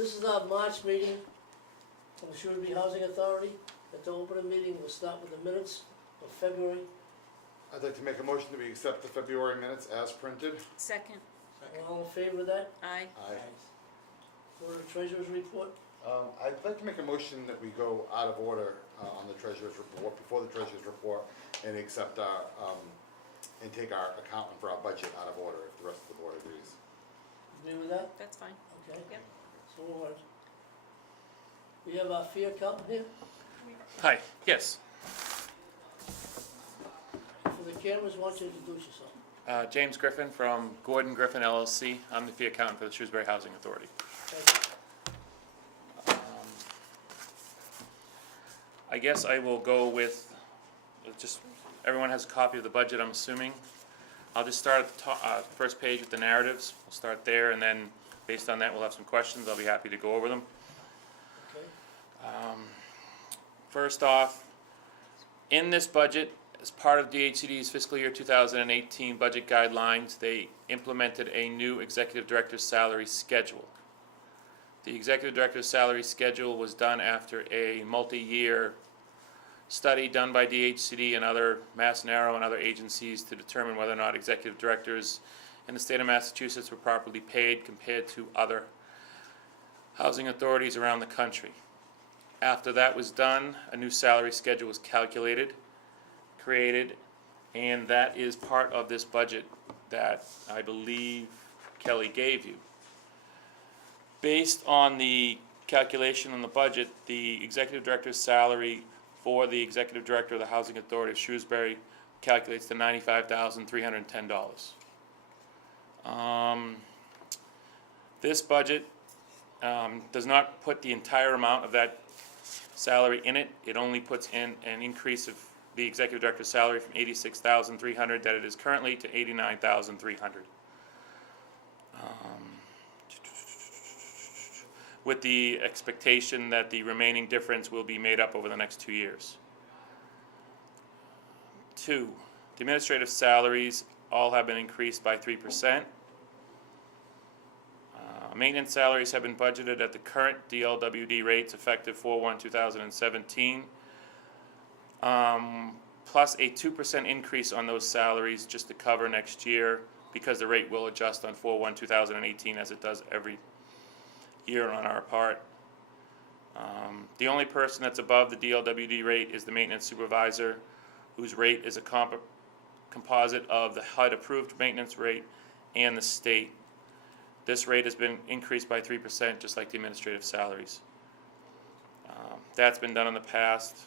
This is our March meeting from the Shrewsbury Housing Authority. At the opening meeting, we'll start with the minutes of February. I'd like to make a motion that we accept the February minutes as printed. Second. All in favor of that? Aye. Go to the treasurer's report. I'd like to make a motion that we go out of order on the treasurer's report, before the treasurer's report, and accept our, and take our accountant for our budget out of order, if the rest of the board agrees. Agree with that? That's fine. Okay. Yep. So ordered. We have our fee accountant here. Hi, yes. For the cameras, why don't you introduce yourself? James Griffin from Gordon Griffin LLC. I'm the fee accountant for the Shrewsbury Housing Authority. Thank you. I guess I will go with, just, everyone has a copy of the budget, I'm assuming. I'll just start at the top, first page with the narratives. We'll start there, and then based on that, we'll have some questions. I'll be happy to go over them. Okay. First off, in this budget, as part of DHCD's fiscal year 2018 budget guidelines, they implemented a new executive director's salary schedule. The executive director's salary schedule was done after a multi-year study done by DHCD and other Mass Narrow and other agencies to determine whether or not executive directors in the state of Massachusetts were properly paid compared to other housing authorities around the country. After that was done, a new salary schedule was calculated, created, and that is part of this budget that I believe Kelly gave you. Based on the calculation on the budget, the executive director's salary for the executive director of the Housing Authority of Shrewsbury calculates to $95,310. This budget does not put the entire amount of that salary in it. It only puts in an increase of the executive director's salary from $86,300 that it is currently to $89,300. With the expectation that the remaining difference will be made up over the next 2 years. 2, the administrative salaries all have been increased by 3%. Maintenance salaries have been budgeted at the current DLWD rates effective 4/1/2017, plus a 2% increase on those salaries just to cover next year, because the rate will adjust on 4/1/2018 as it does every year on our part. The only person that's above the DLWD rate is the maintenance supervisor, whose rate is a composite of the HUD approved maintenance rate and the state. This rate has been increased by 3%, just like the administrative salaries. That's been done in the past.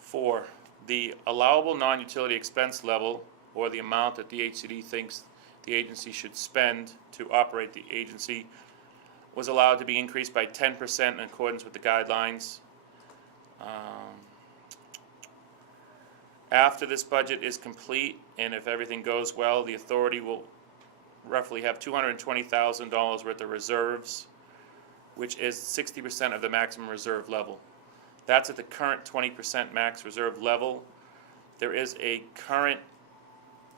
4, the allowable non-utility expense level, or the amount that DHCD thinks the agency should spend to operate the agency, was allowed to be increased by 10% in accordance with the guidelines. After this budget is complete, and if everything goes well, the authority will roughly have $220,000 worth of reserves, which is 60% of the maximum reserve level. That's at the current 20% max reserve level. There is a current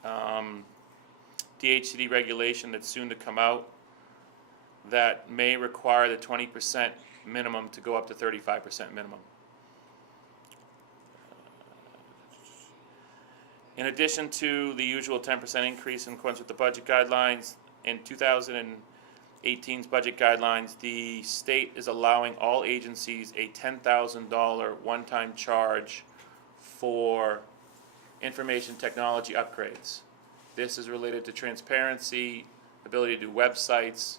DHCD regulation that's soon to come out that may require the 20% minimum to go up to 35% minimum. In addition to the usual 10% increase in accordance with the budget guidelines, in 2018's budget guidelines, the state is allowing all agencies a $10,000 one-time charge for information technology upgrades. This is related to transparency, ability to do websites,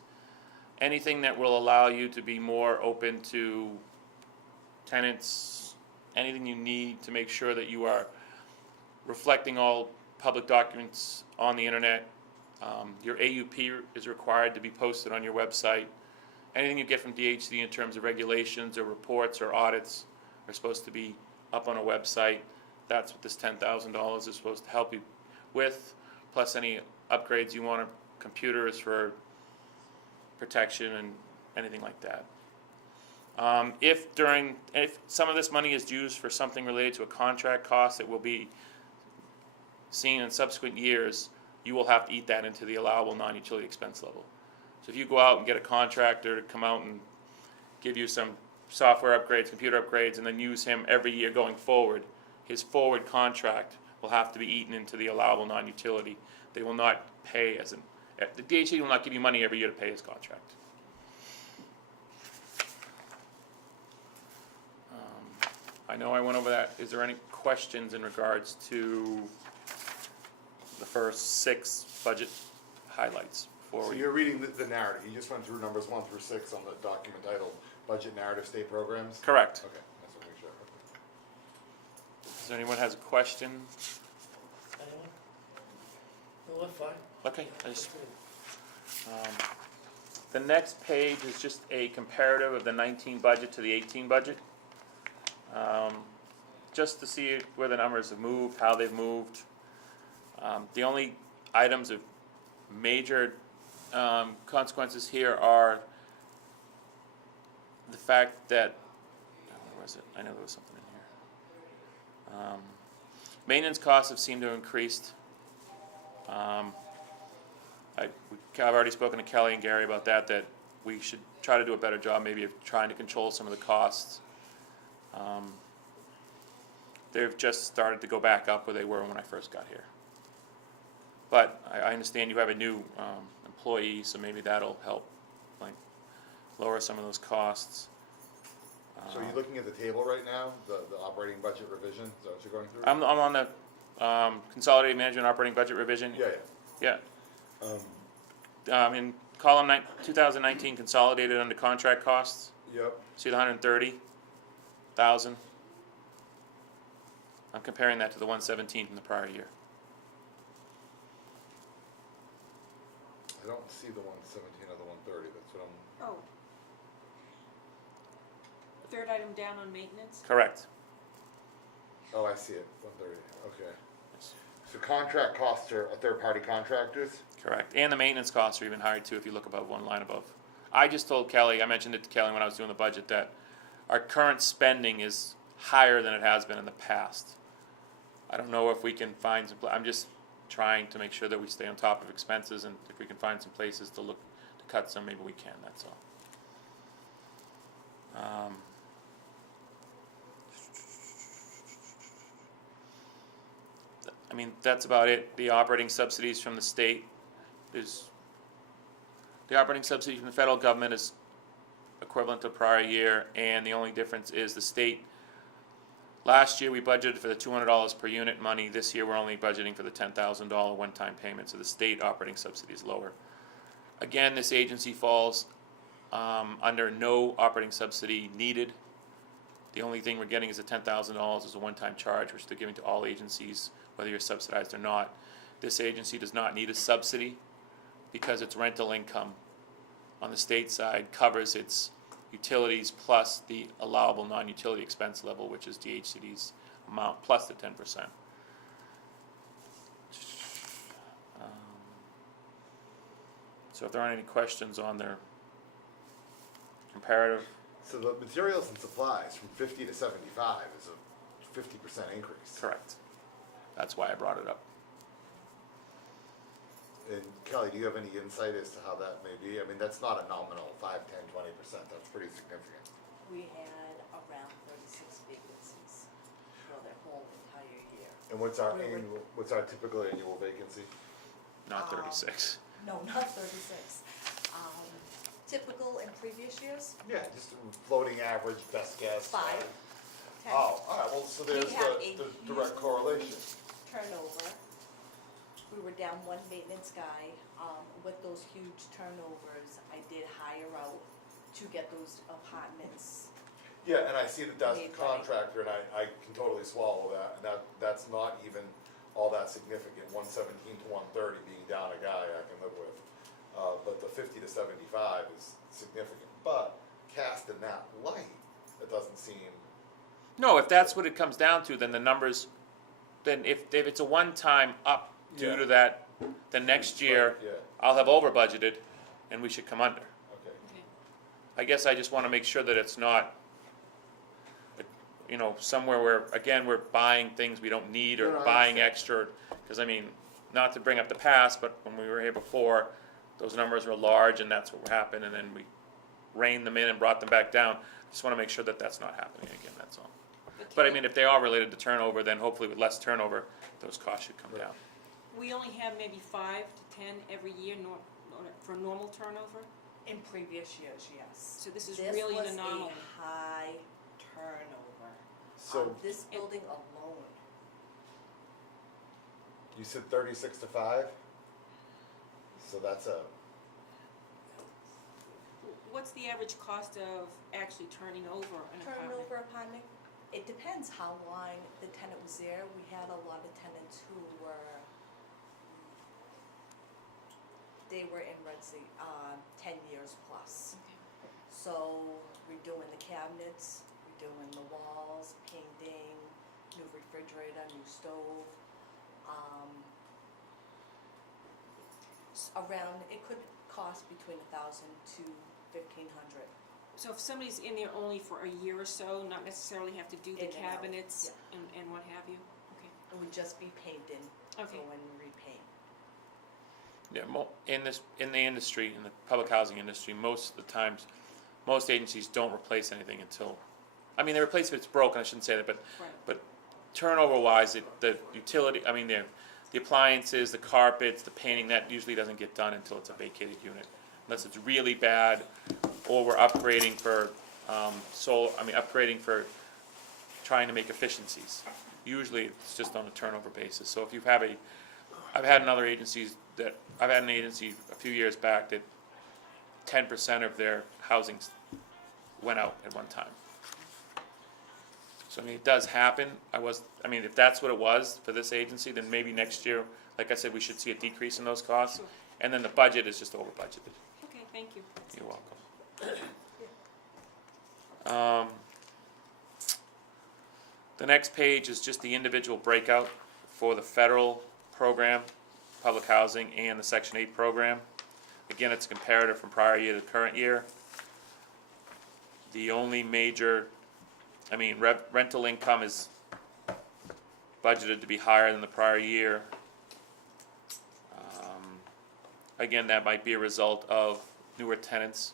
anything that will allow you to be more open to tenants, anything you need to make sure that you are reflecting all public documents on the internet. Your AUP is required to be posted on your website. Anything you get from DHCD in terms of regulations or reports or audits are supposed to be up on a website. That's what this $10,000 is supposed to help you with, plus any upgrades you want on computers for protection and anything like that. If some of this money is used for something related to a contract cost that will be seen in subsequent years, you will have to eat that into the allowable non-utility expense level. So if you go out and get a contractor to come out and give you some software upgrades, computer upgrades, and then use him every year going forward, his forward contract will have to be eaten into the allowable non-utility. They will not pay as an, the DHC will not give you money every year to pay his contract. I know I went over that. Is there any questions in regards to the first 6 budget highlights? So you're reading the narrative, you just went through numbers 1 through 6 on the document titled Budget Narrative State Programs? Correct. Okay, that's what we should. Does anyone has a question? Anyone? No, we're fine. Okay, I just, the next page is just a comparative of the 19 budget to the 18 budget. Just to see where the numbers have moved, how they've moved. The only items of major consequences here are the fact that, where was it? I know there was something in here. Maintenance costs have seemed to have increased. I've already spoken to Kelly and Gary about that we should try to do a better job maybe of trying to control some of the costs. They've just started to go back up where they were when I first got here. But I understand you have a new employee, so maybe that'll help, like, lower some of those costs. So are you looking at the table right now, the operating budget revision, is that what you're going through? I'm on the consolidated management operating budget revision. Yeah. In column 2019 consolidated under contract costs, Yep. see the 130,000? I'm comparing that to the 117 from the prior year. I don't see the 117 or the 130, that's what I'm, Oh. Third item down on maintenance? Correct. oh, I see it, 130, okay. So contract costs are third-party contractors? Correct. And the maintenance costs are even higher too if you look above one line above. I just told Kelly, I mentioned it to Kelly when I was doing the budget, that our current spending is higher than it has been in the past. I don't know if we can find some, I'm just trying to make sure that we stay on top of expenses, and if we can find some places to look to cut some, maybe we can, that's all. I mean, that's about it. The operating subsidies from the state is, the operating subsidy from the federal government is equivalent to prior year, and the only difference is the state, last year we budgeted for the $200 per unit money. This year we're only budgeting for the $10,000 one-time payment, so the state operating subsidy is lower. Again, this agency falls under no operating subsidy needed. The only thing we're getting is the $10,000 as a one-time charge, which they're giving to all agencies, whether you're subsidized or not. This agency does not need a subsidy because its rental income on the state side covers its utilities plus the allowable non-utility expense level, which is DHCD's amount plus the 10%. So if there aren't any questions on their comparative. So the materials and supplies from 50 to 75 is a 50% increase. Correct. That's why I brought it up. And Kelly, do you have any insight as to how that may be? I mean, that's not a nominal 5, 10, 20%, that's pretty significant. We had around 36 vacancies for the whole entire year. And what's our We were- annual, what's our typical annual vacancy? Not 36. No, not 36. Typical in previous years, Yeah, just floating average, best guess. 5, 10 Oh, all right, well, so there's We have a the direct correlation. turnover. We were down one maintenance guy. With those huge turnovers, I did hire out to get those apartments. Yeah, and I see that that's the Made money. contractor, and I can totally swallow that, and that's not even all that significant, 117 to 130 being down a guy I can live with. But the 50 to 75 is significant, but cast in that light, it doesn't seem, No, if that's what it comes down to, then the numbers, then if it's a one-time up due Yeah. to that, then next year yeah, I'll have over budgeted and we should come under. okay. I guess I just wanna make sure that it's not, somewhere where, again, we're buying things we don't need or No, I buying understand. extra. Cause I mean, not to bring up the past, but when we were here before, those numbers were large and that's what happened, and then we reined them in and brought them back down. Just wanna make sure that that's not happening again, that's all. But I mean, if they are related to turnover, then hopefully with less turnover, those costs should come down. We only have maybe 5 to 10 every year for normal turnover, In previous years, yes. so this is really an anomaly. This was a high turnover So on this building alone. you said 36 to 5? So that's a, What's the average cost of actually turning over an apartment? Turnover apartment, it depends how long the tenant was there. We had a lot of tenants who were, they were in residency, 10 years plus. Okay. So redoing the cabinets, redoing the walls, painting, new refrigerator, new stove. Around, it could cost between 1,000 to 1,500. So if somebody's in there only for a year or so, not necessarily have to do the In and out, cabinets and what have you? Okay. It would just be painted, go Okay. and repaint. Yeah, in the industry, in the public housing industry, most of the times, most agencies don't replace anything until, I mean, they replace if it's broken, I shouldn't say that, but Right. turnover-wise, the utility, I mean, the appliances, the carpets, the painting, that usually doesn't get done until it's a vacated unit. Unless it's really bad, or we're upgrading for, upgrading for trying to make efficiencies. Usually, it's just on a turnover basis. So if you have I've had an agency a few years back that 10% of their housing went out at one time. So I mean, it does happen. If that's what it was for this agency, then maybe next year, like I said, we should see a decrease in those costs. Sure. And then the budget is just over budgeted. Okay, thank you. You're welcome. The next page is just the individual breakout for the federal program, public housing, and the Section 8 program. Again, it's a comparative from prior year to current year. The only major, rental income is budgeted to be higher than the prior year. Again, that might be a result of newer tenants.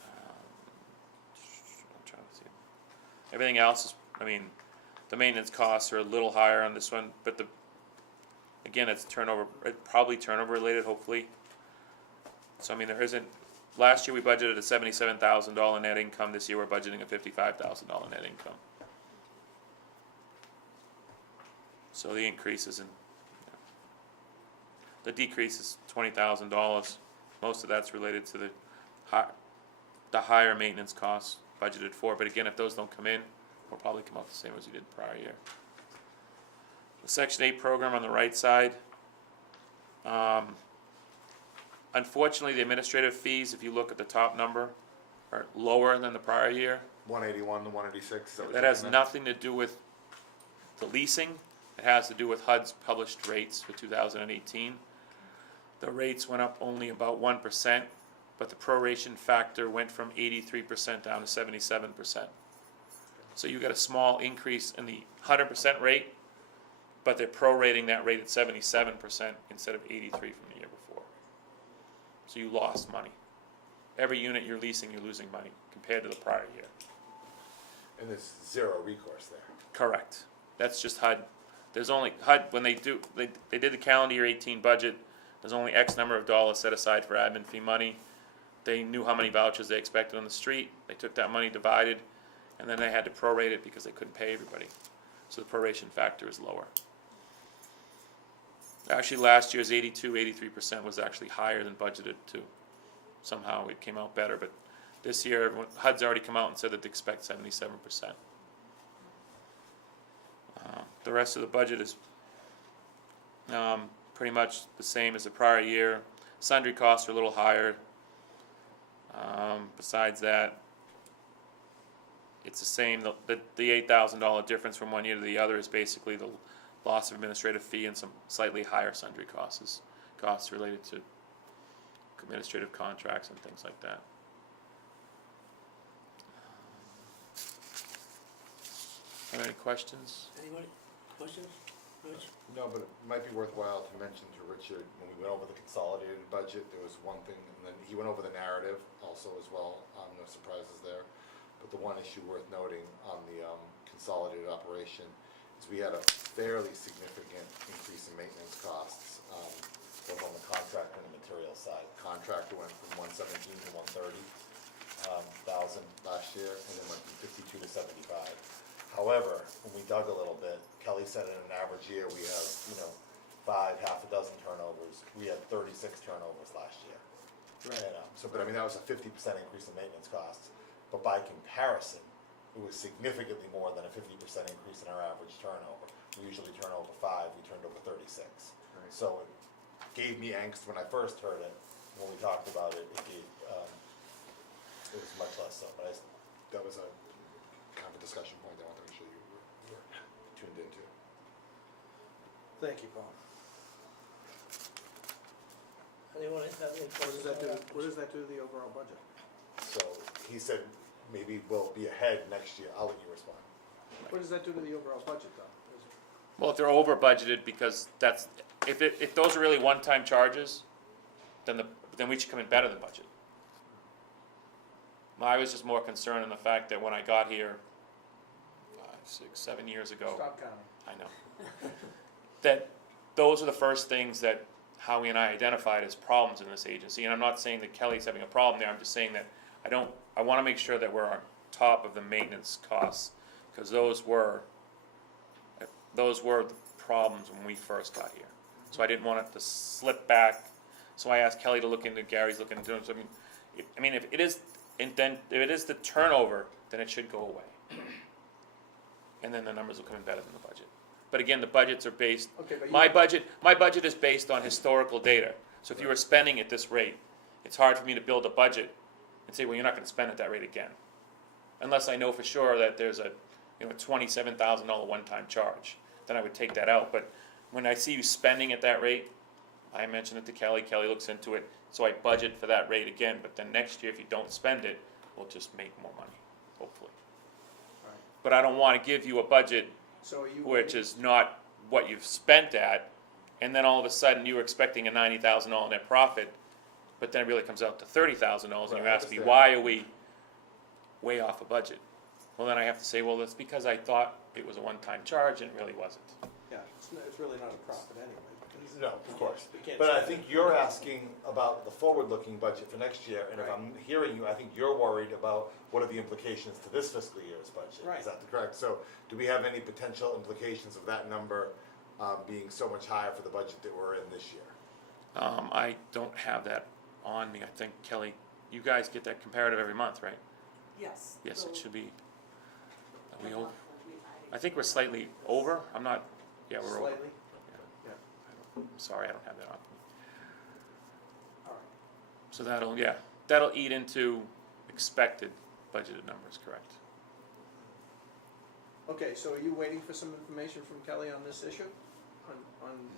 I'm trying to see. Everything else is, the maintenance costs are a little higher on this one, but again, it's probably turnover related, hopefully. So there isn't, last year we budgeted a $77,000 net income, this year we're budgeting a $55,000 net income. So the increase isn't, the decrease is $20,000. Most of that's related to the higher maintenance costs budgeted for, but again, if those don't come in, we'll probably come out the same as we did the prior year. The Section 8 program on the right side, unfortunately, the administrative fees, if you look at the top number, are lower than the prior year. 181 to 186? That has nothing to do with the leasing, it has to do with HUD's published rates for 2018. The rates went up only about 1%, but the proration factor went from 83% down to 77%. So you got a small increase in the 100% rate, but they're prorating that rate at 77% instead of 83% from the year before. So you lost money. Every unit you're leasing, you're losing money compared to the prior year. And there's zero recourse there. Correct. That's just HUD. There's only, HUD, when they did the calendar year 18 budget, there's only X number of dollars set aside for admin fee money. They knew how many vouchers they expected on the street. They took that money, divided, and then they had to prorate it because they couldn't pay everybody. So the proration factor is lower. Actually, last year's 83% was actually higher than budgeted too. Somehow it came out better, but this year, HUD's already come out and said that they expect 77%. The rest of the budget is pretty much the same as the prior year. Sundry costs are a little higher. Besides that, it's the same. The $8,000 difference from one year to the other is basically the loss of administrative fee and some slightly higher sundry costs related to administrative contracts and things like that. Are there any questions? Anybody, questions? Rich? No, but it might be worthwhile to mention to Richard, when we went over the consolidated budget, there was one thing, and then he went over the narrative also as well, no surprises there. But the one issue worth noting on the consolidated operation is we had a fairly significant increase in maintenance costs, both on the contractor and the material side. Contractor went from 117 to 130 thousand last year, and then went from 52 to 75. However, when we dug a little bit, Kelly said in an average year, we have, half a dozen turnovers. We had 36 turnovers last year. Right. And, but I mean, that was a 50% increase in maintenance costs. But by comparison, it was significantly more than a 50% increase in our average turnover. We usually turn over 5, we turned over 36. Right. So it gave me angst when I first heard it. When we talked about it, it was much less so. But that was a kind of a discussion point that I wanted to make sure you were tuned into. Thank you, Paul. Anyone have any questions? What does that do to the overall budget? So he said maybe we'll be ahead next year. I'll let you respond. What does that do to the overall budget, though? Well, if they're over budgeted, because if those are really one-time charges, then we should come in better than budget. I was just more concerned in the fact that when I got here 5, 6, 7 years ago, Stop counting. I know, that those are the first things that Howie and I identified as problems in this agency. And I'm not saying that Kelly's having a problem there, I'm just saying that I wanna make sure that we're on top of the maintenance costs, because those were the problems when we first got here. So I didn't want it to slip back, so I asked Kelly to look into, Gary's looking into it. So if it is the turnover, then it should go away. And then the numbers will come in better than the budget. But again, the budgets are based, Okay, but my budget is based on historical data. So if you were spending at this rate, it's hard for me to build a budget and say, well, you're not gonna spend at that rate again. Unless I know for sure that there's a $27,000 one-time charge, then I would take that out. But when I see you spending at that rate, I mention it to Kelly, Kelly looks into it, so I budget for that rate again. But then next year, if you don't spend it, we'll just make more money, hopefully. Right. But I don't wanna give you a budget So are you? which is not what you've spent at, and then all of a sudden you were expecting a $90,000 net profit, but then it really comes out to $30,000, and you Right, I ask me, understand. why are we way off a budget? Well, then I have to say, well, that's because I thought it was a one-time charge, and it really wasn't. Yeah, it's really not a profit anyway. because No, of course. we can't But I spend think it. you're asking about the forward-looking budget for next year, and if Right. I'm hearing you, I think you're worried about what are the implications to this fiscal year's budget. Right. Is that correct? So do we have any potential implications of that number being so much higher for the budget that we're in this year? I don't have that on me. I think, Kelly, you guys get that comparative every month, right? Yes. Yes, so it should be. Are we the over? month will be- I think we're slightly over. I'm not, yeah, we're over. Slightly? Yeah, I'm sorry, I don't have that on me. all right. So that'll eat into expected budgeted numbers, correct? Okay, so are you waiting for some information from Kelly on this issue?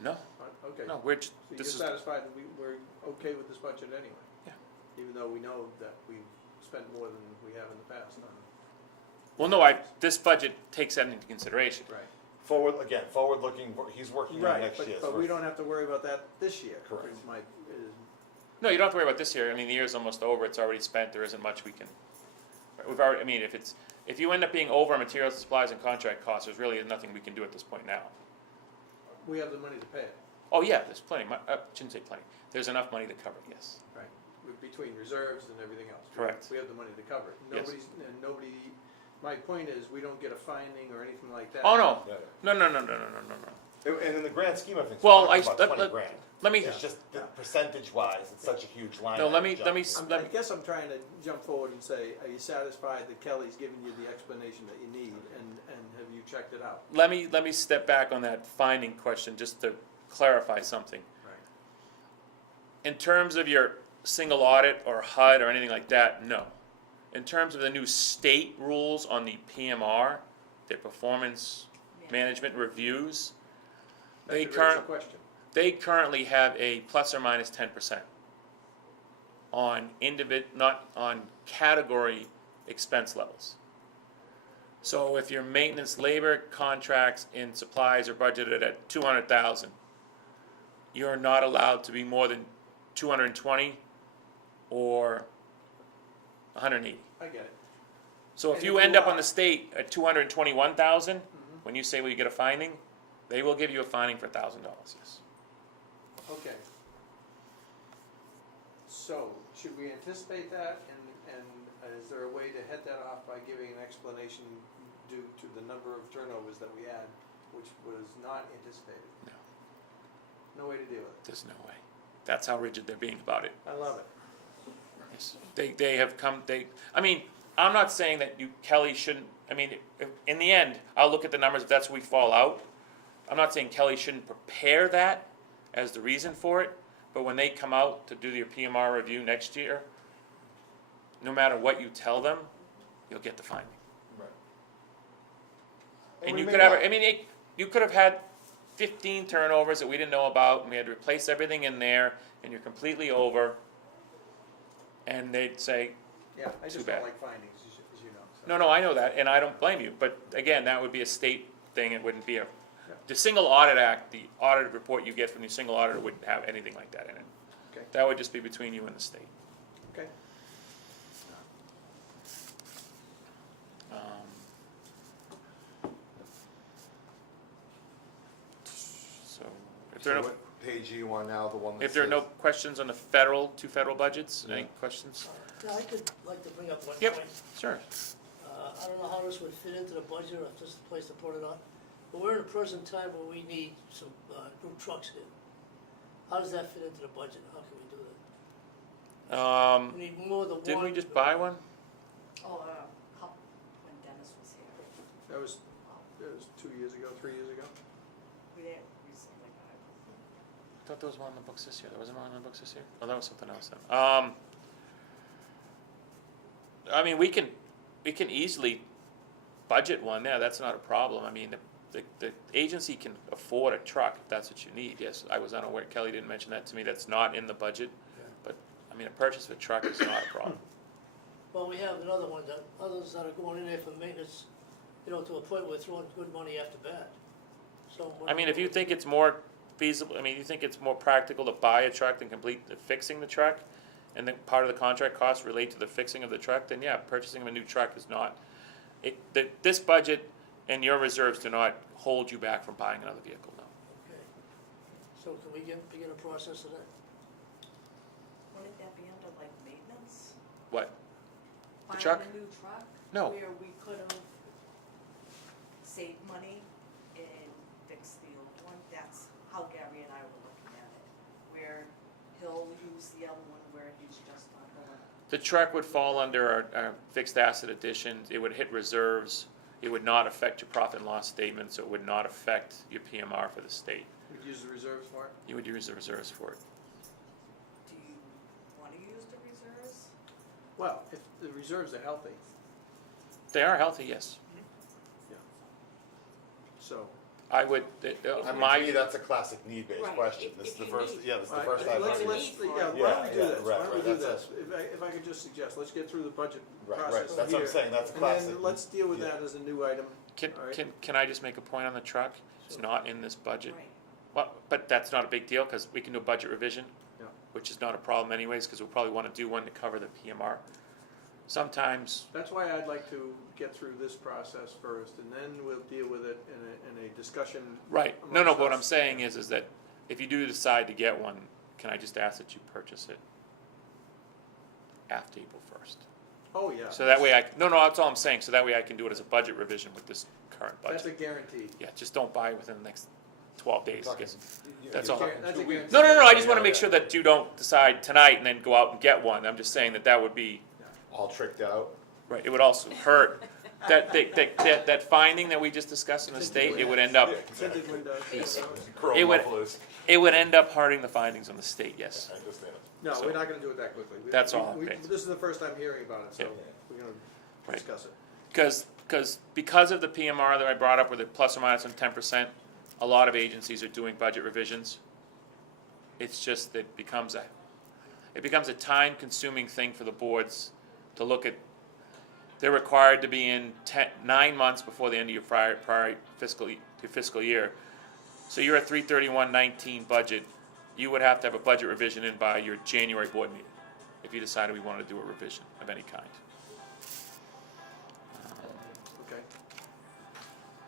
No, Okay. no, we're just, So you're this is, satisfied that we're okay with this budget anyway? Yeah. Even though we know that we've spent more than we have in the past on, well, no, this budget takes that into consideration. right. Forward-looking, he's working on Right, next year's. but we don't have to worry about that this year. Correct. No, you don't have to worry about this year. I mean, the year's almost over. It's already spent. There isn't much we can, we've already, I mean, if you end up being over on materials, supplies, and contract costs, there's really nothing we can do at this point now. We have the money to pay it, Oh, yeah, there's plenty. Shouldn't say plenty. There's enough money to cover it, yes. right, between reserves and everything else. Correct. We have the money to cover it. Yes. Nobody, my point is, we don't get a finding or anything like that. Oh, no. Yeah. No. And in the grand scheme of things, Well, we're talking about 20 grand. Let me, It's just that percentage-wise, it's such a huge line. no, let item me, jump. let me, I guess I'm trying to jump forward and say, are you satisfied that Kelly's given you the explanation that you need, and have you checked it out? let me step back on that finding question just to clarify something. Right. In terms of your single audit or HUD or anything like that, no. In terms of the new state rules on the PMR, their performance management reviews, That they could raise a current, question. they currently have a plus or minus 10% on not on category expense levels. So if your maintenance labor contracts and supplies are budgeted at 200,000, you're not allowed to be more than 220 or 180. I get it. So if And you if end you up on are- the state at 221,000, when you say, well, you get a finding, they will give you a finding for $1,000, yes. Okay. So, should we anticipate that, and is there a way to head that off by giving an explanation due to the number of turnovers that we had, which was not anticipated? No. No way to deal with it. There's no way. That's how rigid they're being about it. I love it. Yes. They have come, I mean, I'm not saying that Kelly shouldn't, I mean, in the end, I'll look at the numbers, if that's where we fall out. I'm not saying Kelly shouldn't prepare that as the reason for it, but when they come out to do their PMR review next year, no matter what you tell them, you'll get the finding. Right. And we you may could have, not- I mean, you could have had 15 turnovers that we didn't know about, and we had to replace everything in there, and you're completely over, and they'd say, Yeah, I just Too bad. don't like findings, as you know. so. no, I know that, and I don't blame you, but again, that would be a state thing, it wouldn't be the Single Audit Act, the audit report you get from the single auditor wouldn't have anything like that in it. Okay. That would just be between you and the state. Okay. So, if there are So no, what page are you on now, the one that if there are no says- questions on the two federal budgets, any questions? Yeah, I could like to bring up one Yep. point. Sure. I don't know how this would fit into the budget, or if this is the place to put it on, but we're in a present time where we need some, new trucks here. How does that fit into the budget? How can we do that? We need more than one. Didn't we just buy one? Oh, when Dennis was here, That was 2 years ago, 3 years ago. we didn't recently buy one. I thought there was one on the books this year. There wasn't one on the books this year? Oh, that was something else then. I mean, we can easily budget one, yeah, that's not a problem. I mean, the agency can afford a truck if that's what you need. Yes, I was unaware, Kelly didn't mention that to me, that's not in the budget. But, I mean, a purchase of a truck is not a problem. Well, we have another one, that others that are going in there for maintenance, to a point where we're throwing good money after bad. So. I mean, if you think it's more feasible, I mean, you think it's more practical to buy a truck than complete the fixing the truck, and then part of the contract costs relate to the fixing of the truck, then yeah, purchasing of a new truck is not, this budget and your reserves do not hold you back from buying another vehicle, no. Okay. So can we begin a process of that? Wouldn't that be under like maintenance? What? The truck? Buying a new truck? No. Where we could have saved money and fixed the old one, that's how Gary and I were looking at it. Where he'll use the other one where he's just not going. The truck would fall under our fixed asset addition, it would hit reserves, it would not affect your profit and loss statement, so it would not affect your PMR for the state. We'd use the reserves for it. You would use the reserves for it. Do you wanna use the reserves? Well, if the reserves are healthy, They are healthy, yes. so. I I would, mean, to me, my, that's a classic need-based Right, question. if- This is if the you first, need- yeah, this is the All first right, I've let's, heard. let's, need for yeah, it. why don't we Yeah, do yeah, this, why right, don't we right, do that's this? If I could just suggest, let's get through the budget Right, process right, that's what I'm here, saying, that's and classic. then let's deal with Yeah. that as a new item. All right. can I just make a point on the truck? It's Sure. not in this budget. Right. Well, but that's not a big deal, cause we can do a budget revision, Yeah. which is not a problem anyways, cause we'll probably wanna do one to cover the PMR. Sometimes, That's why I'd like to get through this process first, and then we'll deal with it in a discussion. right, no, amongst but what us. I'm saying is that if you do decide to get one, can I just ask that you purchase it after April 1st? Oh, yeah. So that way no, that's all I'm saying, so that way I can do it as a budget revision with this current That's a budget. guarantee. Yeah, just don't buy it within the next 12 days, I Talking- guess. you- That's you're all. talking That's 2 a weeks. guarantee. No, I just wanna Yeah, make yeah. sure that you don't decide tonight and then go out and get one, I'm just saying that would be, All tricked out. right, it would also hurt. That finding that we just discussed in the state, it would end up, Tinted windows. Chrome It would- mufflers. it would end up hurting the findings on the state, yes. I understand. No, So- we're not gonna do it that quickly. That's all, okay. This is the first time hearing about it, so Yeah. we're gonna Right. discuss it. Because of the PMR that I brought up with the plus or minus on 10%, a lot of agencies are doing budget revisions. It's just that it becomes a time-consuming thing for the boards to look at they're required to be in 9 months before the end of your prior fiscal year. So you're at 3/31/19 budget, you would have to have a budget revision in by your January board meeting, if you decided we wanted to do a revision of any kind. Okay.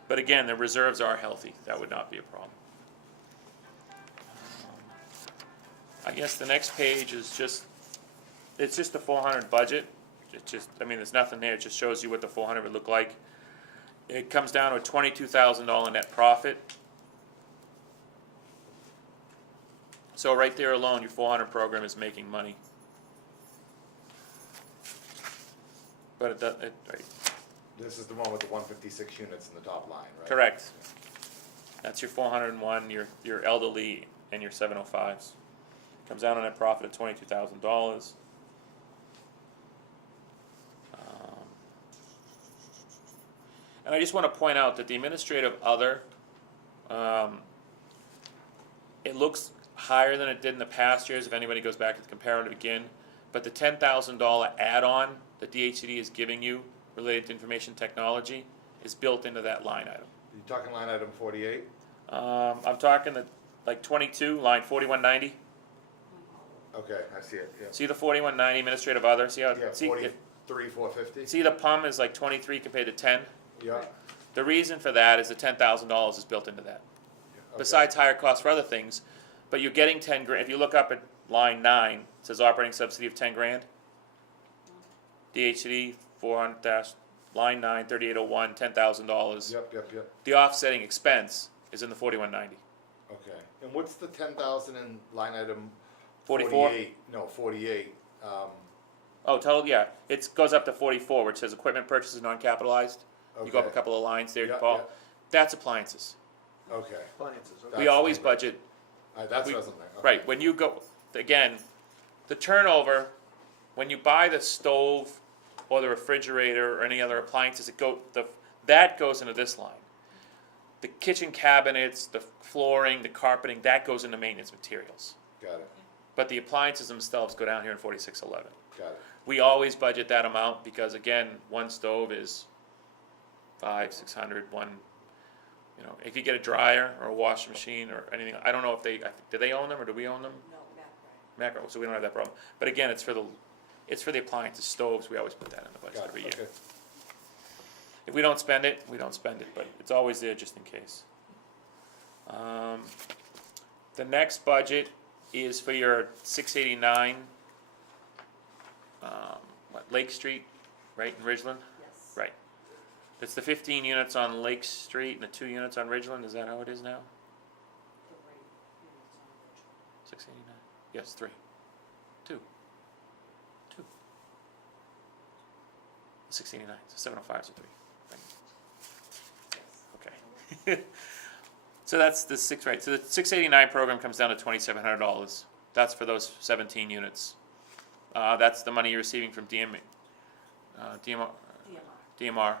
But again, the reserves are healthy, that would not be a problem. I guess the next page is just, it's just the 400 budget. It just, I mean, there's nothing there, it just shows you what the 400 would look like. It comes down to a $22,000 net profit. So right there alone, your 400 program is making money. But it does, right, This is the one with the 156 units in the top line, right? correct. That's your 401, your elderly, and your 705s. Comes down on a profit of $22,000. And I just want to point out that the administrative other, it looks higher than it did in the past years, if anybody goes back to the comparative again. But the $10,000 add-on that DHCD is giving you related to information technology is built into that line item. You talking line item 48? I'm talking like 22, line 4190. Okay, I see it, yeah. See the 4190 administrative other? See how? Yeah, see, 43, 450? see the PUM is like 23 compared to 10. Yeah. The reason for that is the $10,000 is built into that. Okay. Besides higher costs for other things, but you're getting 10 grand. If you look up at line 9, it says operating subsidy of 10 grand. DHCD 400 line 9 3801 $10,000. Yep. The offsetting expense is in the 4190. Okay. And what's the 10,000 in line item 44? 48? No, 48. Oh, total, yeah. It goes up to 44, which says equipment purchases non-capitalized. You go up a Okay. couple of lines there, Yeah, Paul. yeah. That's appliances. Okay. Appliances, okay. We That's always fine. budget, That's We- what I was thinking. Okay. right, when you go, again, the turnover, when you buy the stove or the refrigerator or any other appliances, that goes into this line. The kitchen cabinets, the flooring, the carpeting, that goes into maintenance materials. Got it. But the appliances themselves go down here in 4611. Got it. We always budget that amount because again, one stove is $500-600. You know, if you get a dryer or a washing machine or anything, I don't know if do they own them or do we own them? No, Mac, Macro, so we don't have that problem. But again, it's for the appliances, stoves. We always put that in the budget Got every it. year. Okay. If we don't spend it, we don't spend it, but it's always there just in case. The next budget is for your 689 Lake Street, right in Ridgeland? yes. Right. It's the 15 units on Lake Street and the 2 units on Ridgeland. Is that how it is now? The rate units on which 689. Yes, 3. 2. 689. So 705s are 3. Right. yes. Okay. So that's the 6, right. So the 689 program comes down to $2,700. That's for those 17 units. That's the money you're receiving from DMR. DMR.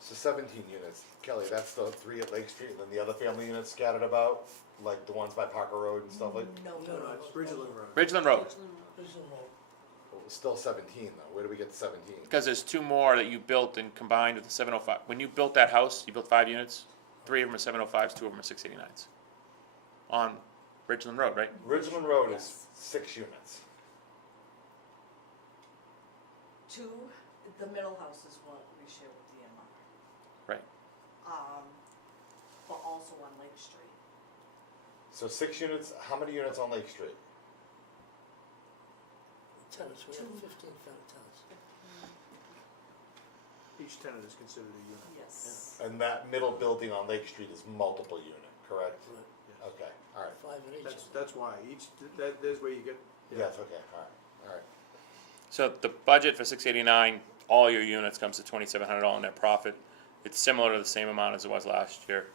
So 17 units. Kelly, that's the 3 at Lake Street and then the other family units scattered about? Like the ones by Parker Road and stuff like? No, No, no, It's Ridgeland Road. Ridgeland Road. This is all. Well, it's still 17 though. Where do we get the 17? Because there's 2 more that you built and combined with the 705. When you built that house, you built 5 units. 3 of them are 705s, 2 of them are 689s. On Ridgeland Road, right? Ridgeland Road is Yes. 6 units. 2, the middle house is what we share with DMR. Right. But also on Lake Street. So 6 units. How many units on Lake Street? Tenants, we have 15 Two. tenants. Each tenant is considered a unit. Yes. And that middle building on Lake Street is multiple unit, correct? Right. Yes. Okay, all right. 5 in each. That's why, there's where you get. yeah. Yes, okay, all right. So the budget for 689, all your units comes to $2,700 net profit. It's similar to the same amount as it was last year.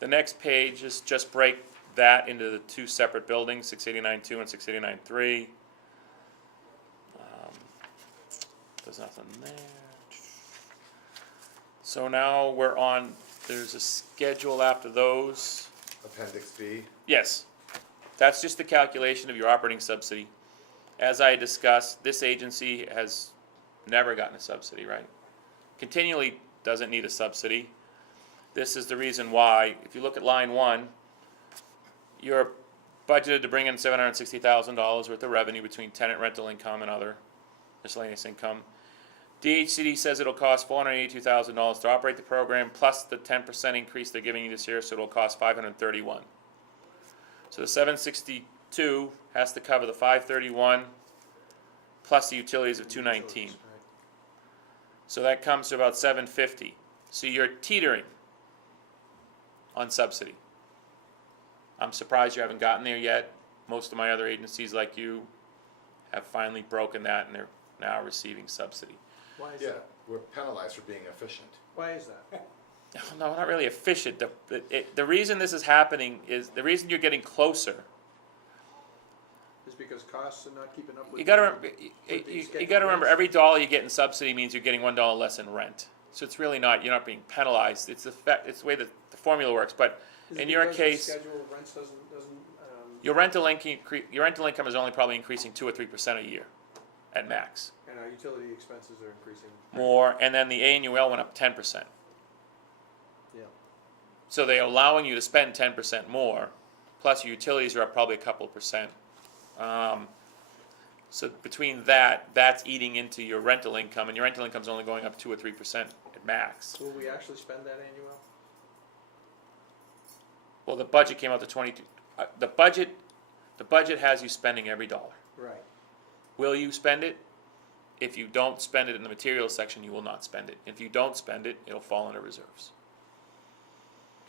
The next page is just break that into the 2 separate buildings, 689-2 and 689-3. There's nothing there. So now we're on, there's a schedule after those. Appendix B. Yes, that's just the calculation of your operating subsidy. as I discussed, this agency has never gotten a subsidy, right? Continually doesn't need a subsidy. This is the reason why, if you look at line 1, you're budgeted to bring in $760,000 worth of revenue between tenant rental income and other miscellaneous income. DHCD says it'll cost $482,000 to operate the program, plus the 10% increase they're giving you this year, so it'll cost $531,000. So the 762 has to cover the 531 plus the utilities of 219. So that comes to about 750. So you're teetering on subsidy. I'm surprised you haven't gotten there yet. Most of my other agencies like you have finally broken that and they're now receiving subsidy. Why is Yeah, that? we're penalized for being efficient. Why is that? No, not really efficient. The reason this is happening is, the reason you're getting closer, Is because costs are not keeping up with. you gotta, with the you scheduled gotta remember, rates? every dollar you get in subsidy means you're getting $1 less in rent. So it's really not, you're not being penalized, it's the way that the formula works, but Is in it your because the case, schedule of rents doesn't, your rental income is only probably increasing 2 or 3% a year, at max. and our utility expenses are increasing. More, and then the ANUL went up 10%. Yeah. So they're allowing you to spend 10% more, plus your utilities are up probably a couple of percent. So between that, that's eating into your rental income, and your rental income's only going up 2 or 3% at max. Will we actually spend that annual? Well, the budget came out to 22. The budget has you spending every dollar. Right. Will you spend it? If you don't spend it in the materials section, you will not spend it. If you don't spend it, it'll fall into reserves.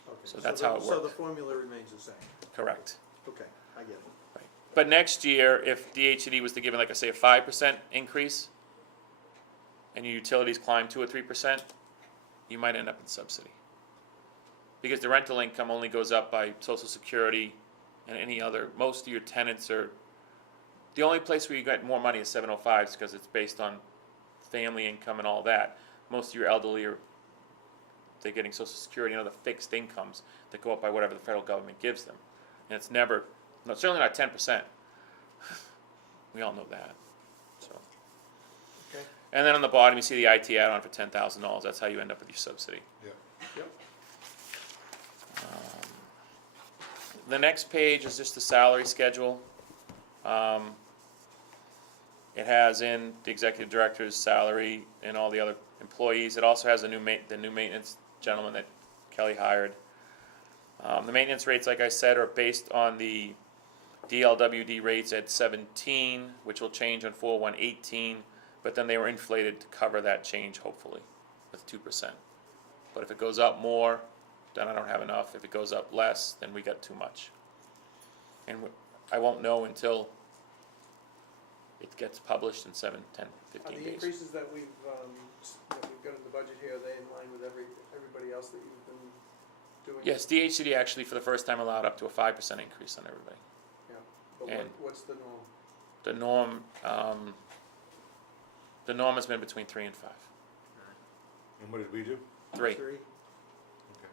Okay. So that's how it So the works. formula remains the same. Correct. Okay, I get it. But next year, if DHCD was to give, like I say, a 5% increase, and your utilities climb 2 or 3%, you might end up in subsidy. Because the rental income only goes up by Social Security and any other, most of your tenants are, the only place where you get more money is 705s because it's based on family income and all that. Most of your elderly are, they're getting Social Security and other fixed incomes that go up by whatever the federal government gives them. And it's never, no, certainly not 10%. We all know that. So, Okay. and then on the bottom you see the IT add-on for $10,000. That's how you end up with your subsidy. Yeah. Yep. The next page is just the salary schedule. It has in the executive director's salary and all the other employees. It also has the new maintenance gentleman that Kelly hired. The maintenance rates, like I said, are based on the DLWD rates at 17, which will change on 4/1/18, but then they were inflated to cover that change, hopefully, with 2%. But if it goes up more, then I don't have enough. If it goes up less, then we got too much. And I won't know until it gets published in 7, 10, Are 15 the days. increases that we've got in the budget here, are they in line with everybody else that you've been doing? Yes, DHCD actually for the first time allowed up to a 5% increase on everybody. Yeah, but And- what's the norm? The norm has been between 3 and 5. And what did we do? 3. Three? Okay.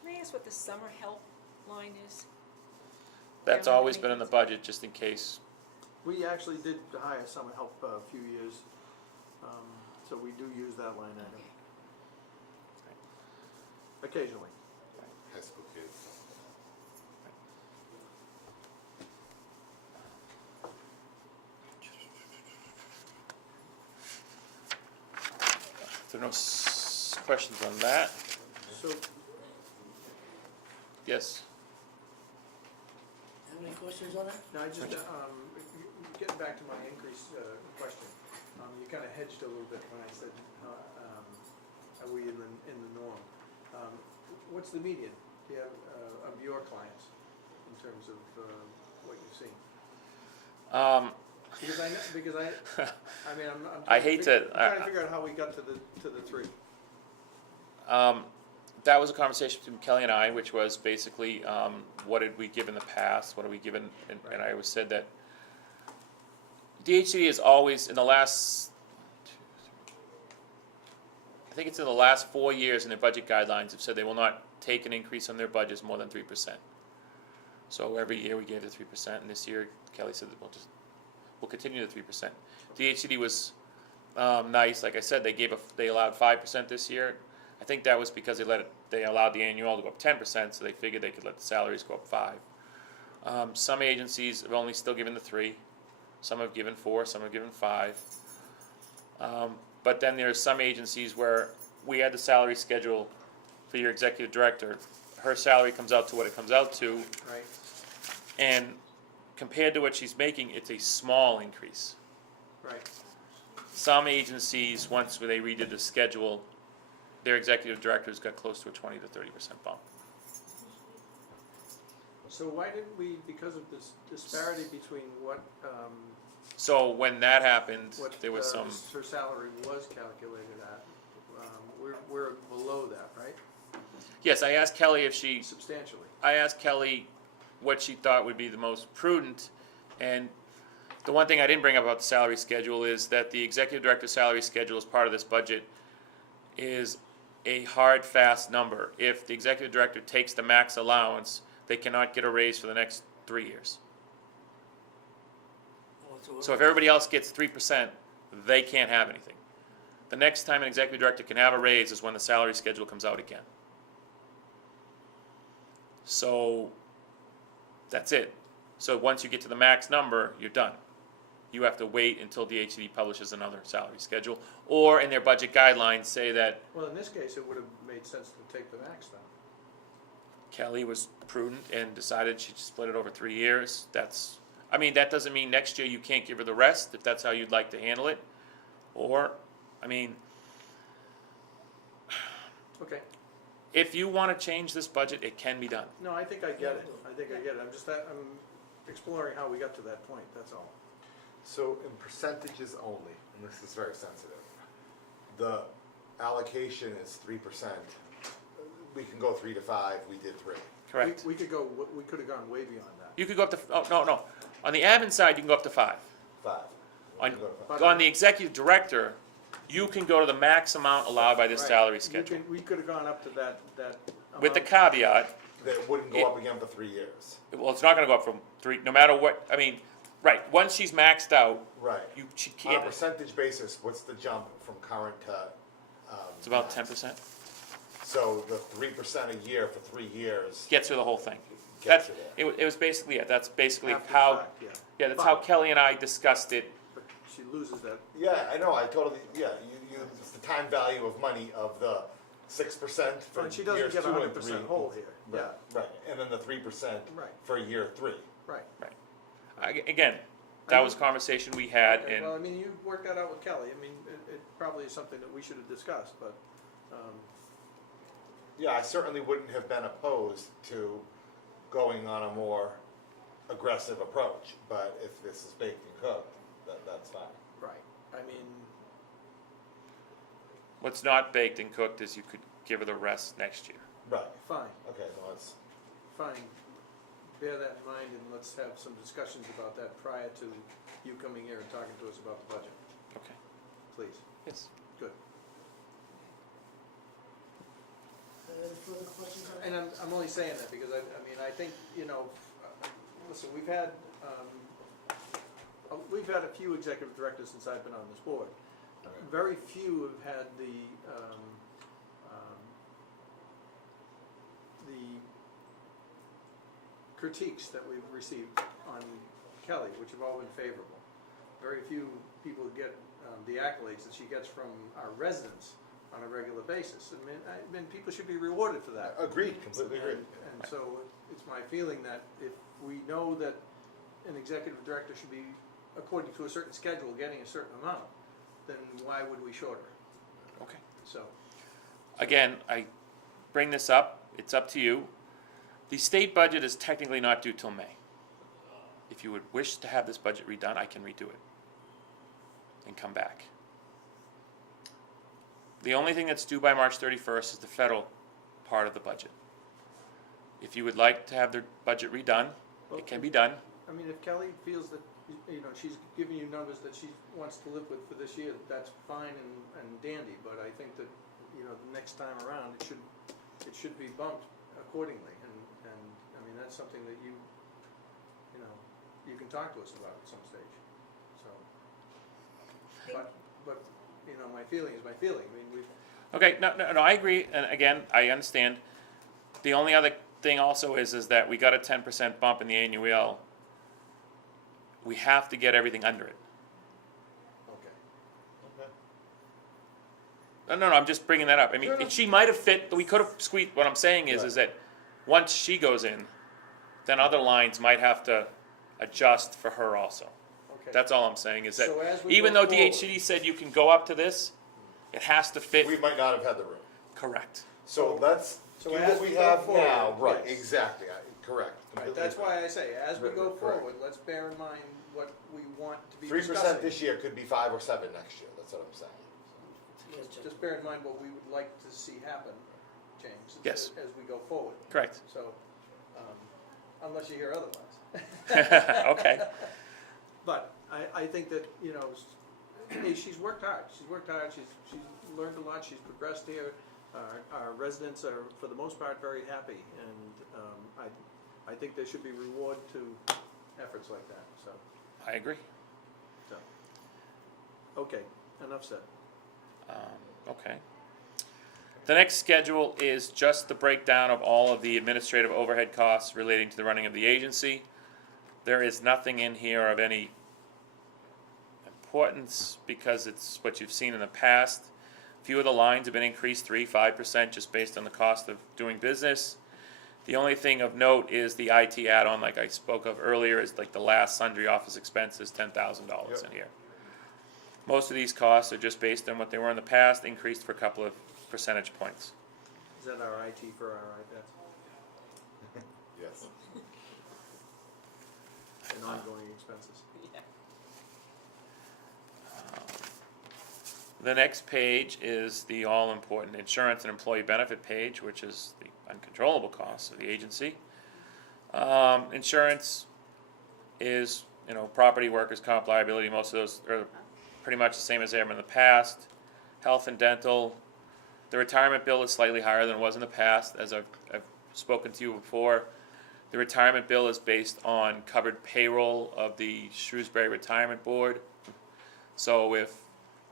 Can I ask what the summer help line is? That's Yeah, always been in the budget, just in case. We actually did hire summer help a few years, so we do use that line item occasionally. High school kids. There are no questions on that. So, Yes. Have any questions on that? now I just, getting back to my increase, question, you kinda hedged a little bit when I said, are we in the norm? What's the median, do you have, of your clients, in terms of, what you've seen? Because I mean, I'm. I hate to- I'm trying to figure out how we got to the 3. That was a conversation between Kelly and I, which was basically, what did we give in the past? What have we given? And I always said that DHCD is always, in the last, I think it's in the last 4 years in their budget guidelines, have said they will not take an increase on their budgets more than 3%. So every year we gave the 3%, and this year Kelly said that we'll continue the 3%. DHCD was nice, like I said, they allowed 5% this year. I think that was because they allowed the annual to go up 10%, so they figured they could let the salaries go up 5. Some agencies have only still given the 3, some have given 4, some have given 5. But then there's some agencies where we had the salary schedule for your executive director. Her salary comes out to what it comes out to, Right. and compared to what she's making, it's a small increase. Right. Some agencies, once they redid the schedule, their executive directors got close to a 20 to 30% bump. So why didn't we, because of this disparity between what, So when that happened, what there was some, her salary was calculated at, we're below that, right? yes, I asked Kelly Substantially. I asked Kelly what she thought would be the most prudent, and the one thing I didn't bring up about the salary schedule is that the executive director's salary schedule as part of this budget is a hard, fast number. If the executive director takes the max allowance, they cannot get a raise for the next 3 years. So if everybody else gets 3%, they can't have anything. The next time an executive director can have a raise is when the salary schedule comes out again. So that's it. So once you get to the max number, you're done. You have to wait until DHCD publishes another salary schedule, or in their budget guidelines say that Well, in this case, it would have made sense to take the max then. Kelly was prudent and decided she'd split it over 3 years. That doesn't mean next year you can't give her the rest, if that's how you'd like to handle it. Or, Okay. if you want to change this budget, it can be done. No, I think I get it. I'm exploring how we got to that point, that's all. So in percentages only, and this is very sensitive, the allocation is 3%. We can go 3 to 5, we did 3. Correct. We could have gone way beyond that. You could go up to, no. On the admin side, you can go up to 5. 5. On, We can go to 5. on the executive director, you can go to the max amount allowed by this Right. salary schedule. We could have gone up to that With the amount. caveat, That wouldn't go up again for 3 years. well, it's not gonna go up from 3, no matter what, right, once she's maxed out, Right. she On a can't, percentage basis, what's the jump from current to? it's about 10%, So the 3% a year for 3 years gets her the whole thing. gets That's, you there. it was basically, that's basically After the how, fact, that's how Kelly and I discussed it. But she loses that. Yeah, I know, it's the time value of money of the 6% for And she years doesn't 2 get and 3. 100% whole here, yeah, Right, and then the 3% Right. for year 3. right. Again, that was a conversation we had, Okay, well, and, you worked that out with Kelly, it probably is something that we should have discussed, but, Yeah, I certainly wouldn't have been opposed to going on a more aggressive approach, but if this is baked and cooked, that's fine. right, what's not baked and cooked is you could give her the rest next year. Right, fine, okay, well, that's, fine. Bear that in mind and let's have some discussions about that prior to you coming here and talking to us about the budget, Okay. please. Yes. Good. Any further questions on that? And I'm only saying that because I think, listen, we've had a few executive directors since I've been on this board. okay. Very few have had the critiques that we've received on Kelly, which have all been favorable. Very few people get the accolades that she gets from our residents on a regular basis. I mean, people should be rewarded for that. Agreed, completely agreed. And so it's my feeling that if we know that an executive director should be, according to a certain schedule, getting a certain amount, then why would we short her? Okay. So, Again, I bring this up, it's up to you. The state budget is technically not due till May. If you would wish to have this budget redone, I can redo it and come back. The only thing that's due by March 31st is the federal part of the budget. If you would like to have the budget redone, it can be done. I mean, if Kelly feels that, she's giving you numbers that she wants to live with for this year, that's fine and dandy, but I think that, the next time around, it should be bumped accordingly, and that's something that you can talk to us about at some stage. But, you know, my feeling is my feeling, I mean, we've, Okay, no, I agree, and again, I understand. The only other thing also is that we got a 10% bump in the annual. We have to get everything under it. okay. No, I'm just bringing that up. I mean, Sure. she might have fit, we could have squeezed, what I'm saying is that once she goes in, then other lines might have to adjust for her also. Okay. That's all I'm saying, is that So as we even go though forward- DHCD said you can go up to this, it has to fit. We might not have had the room. Correct. So let's So do as what we we go have forward, now, right, yes. exactly, correct. Right, completely that's agree. why I say, as we Right, go right, correct. forward, let's bear in mind what we want to be 3% discussing. this year could be 5 or 7 next year, that's what I'm saying. Just bear in mind what we would like to see happen, James. Yes. As we go forward, Correct. so, unless you hear otherwise. Okay. But I think that, you know, hey, she's worked hard, she's learned a lot, she's progressed here. Our residents are, for the most part, very happy, and I think there should be reward to efforts like that, so, I agree. okay, enough said. Okay. The next schedule is just the breakdown of all of the administrative overhead costs relating to the running of the agency. There is nothing in here of any importance because it's what you've seen in the past. A few of the lines have been increased 3-5% just based on the cost of doing business. The only thing of note is the IT add-on, like I spoke of earlier, is like the last sundry office expenses, $10,000 in here. Most of these costs are just based on what they were in the past, increased for a couple of percentage points. Is that our IT for our iPads Yes. and ongoing expenses? The next page is the all-important insurance and employee benefit page, which is the uncontrollable costs of the agency. Insurance is, you know, property, workers' comp, liability, most of those are pretty much the same as they have in the past. Health and dental. The retirement bill is slightly higher than it was in the past, as I've spoken to you before. The retirement bill is based on covered payroll of the Shrewsbury Retirement Board. So if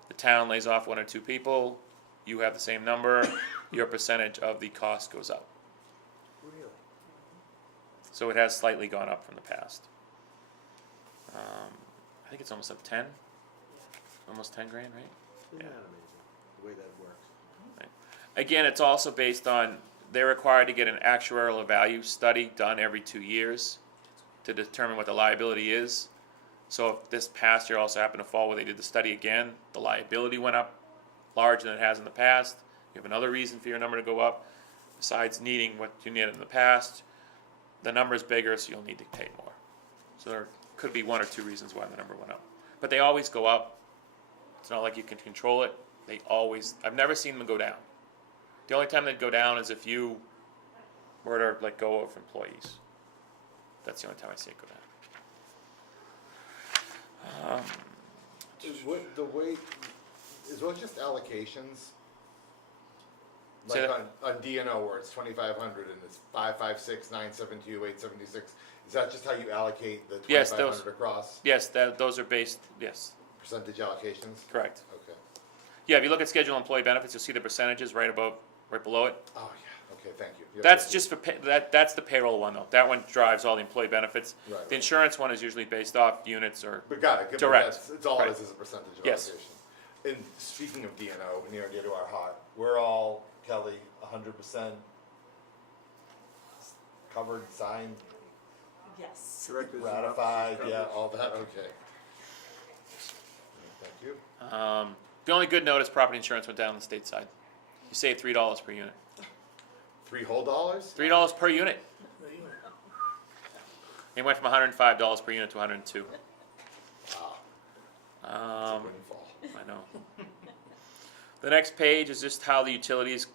the town lays off 1 or 2 people, you have the same number, your percentage of the cost goes up. Really? So it has slightly gone up from the past. I think it's almost up 10, almost 10 grand, right? Isn't Yeah. that amazing, the way that works? Again, it's also based on, they're required to get an actuarial value study done every 2 years to determine what the liability is. So if this past year also happened to fall where they did the study again, the liability went up larger than it has in the past. You have another reason for your number to go up, besides needing what you needed in the past. The number is bigger, so you'll need to pay more. So there could be 1 or 2 reasons why the number went up. But they always go up. It's not like you can control it. They always, I've never seen them go down. The only time they'd go down is if you were to let go of employees. That's the only time I see it go down. Is what the way, is it just allocations? Say Like that- on DNO where it's 2,500 and it's 556, 972, 876, is that just how you allocate the Yes, 2,500 across? Yes, those are based, yes, Percentage allocations? correct. Okay. Yeah, if you look at schedule employee benefits, you'll see the percentages right below it. Oh, yeah, okay, thank you. Yeah, That's thank you. just for, that's the payroll one though. That one drives all the employee benefits. Right, The right. insurance one is usually based off units or, But got it, but Direct. it's all it Right. is a percentage of Yes. allocation. And speaking of DNO, near and dear to our heart, we're all, Kelly, 100% covered, signed, Yes. Directors and ratified, officers yeah, coverage. all that, okay. Thank you. the only good note is property insurance went down on the state side. You save $3 per unit. $3 whole dollars? $3 per unit. There you are. It went from $105 per unit to $102. Wow, it's a Um, windfall. I know. The next page is just how the utilities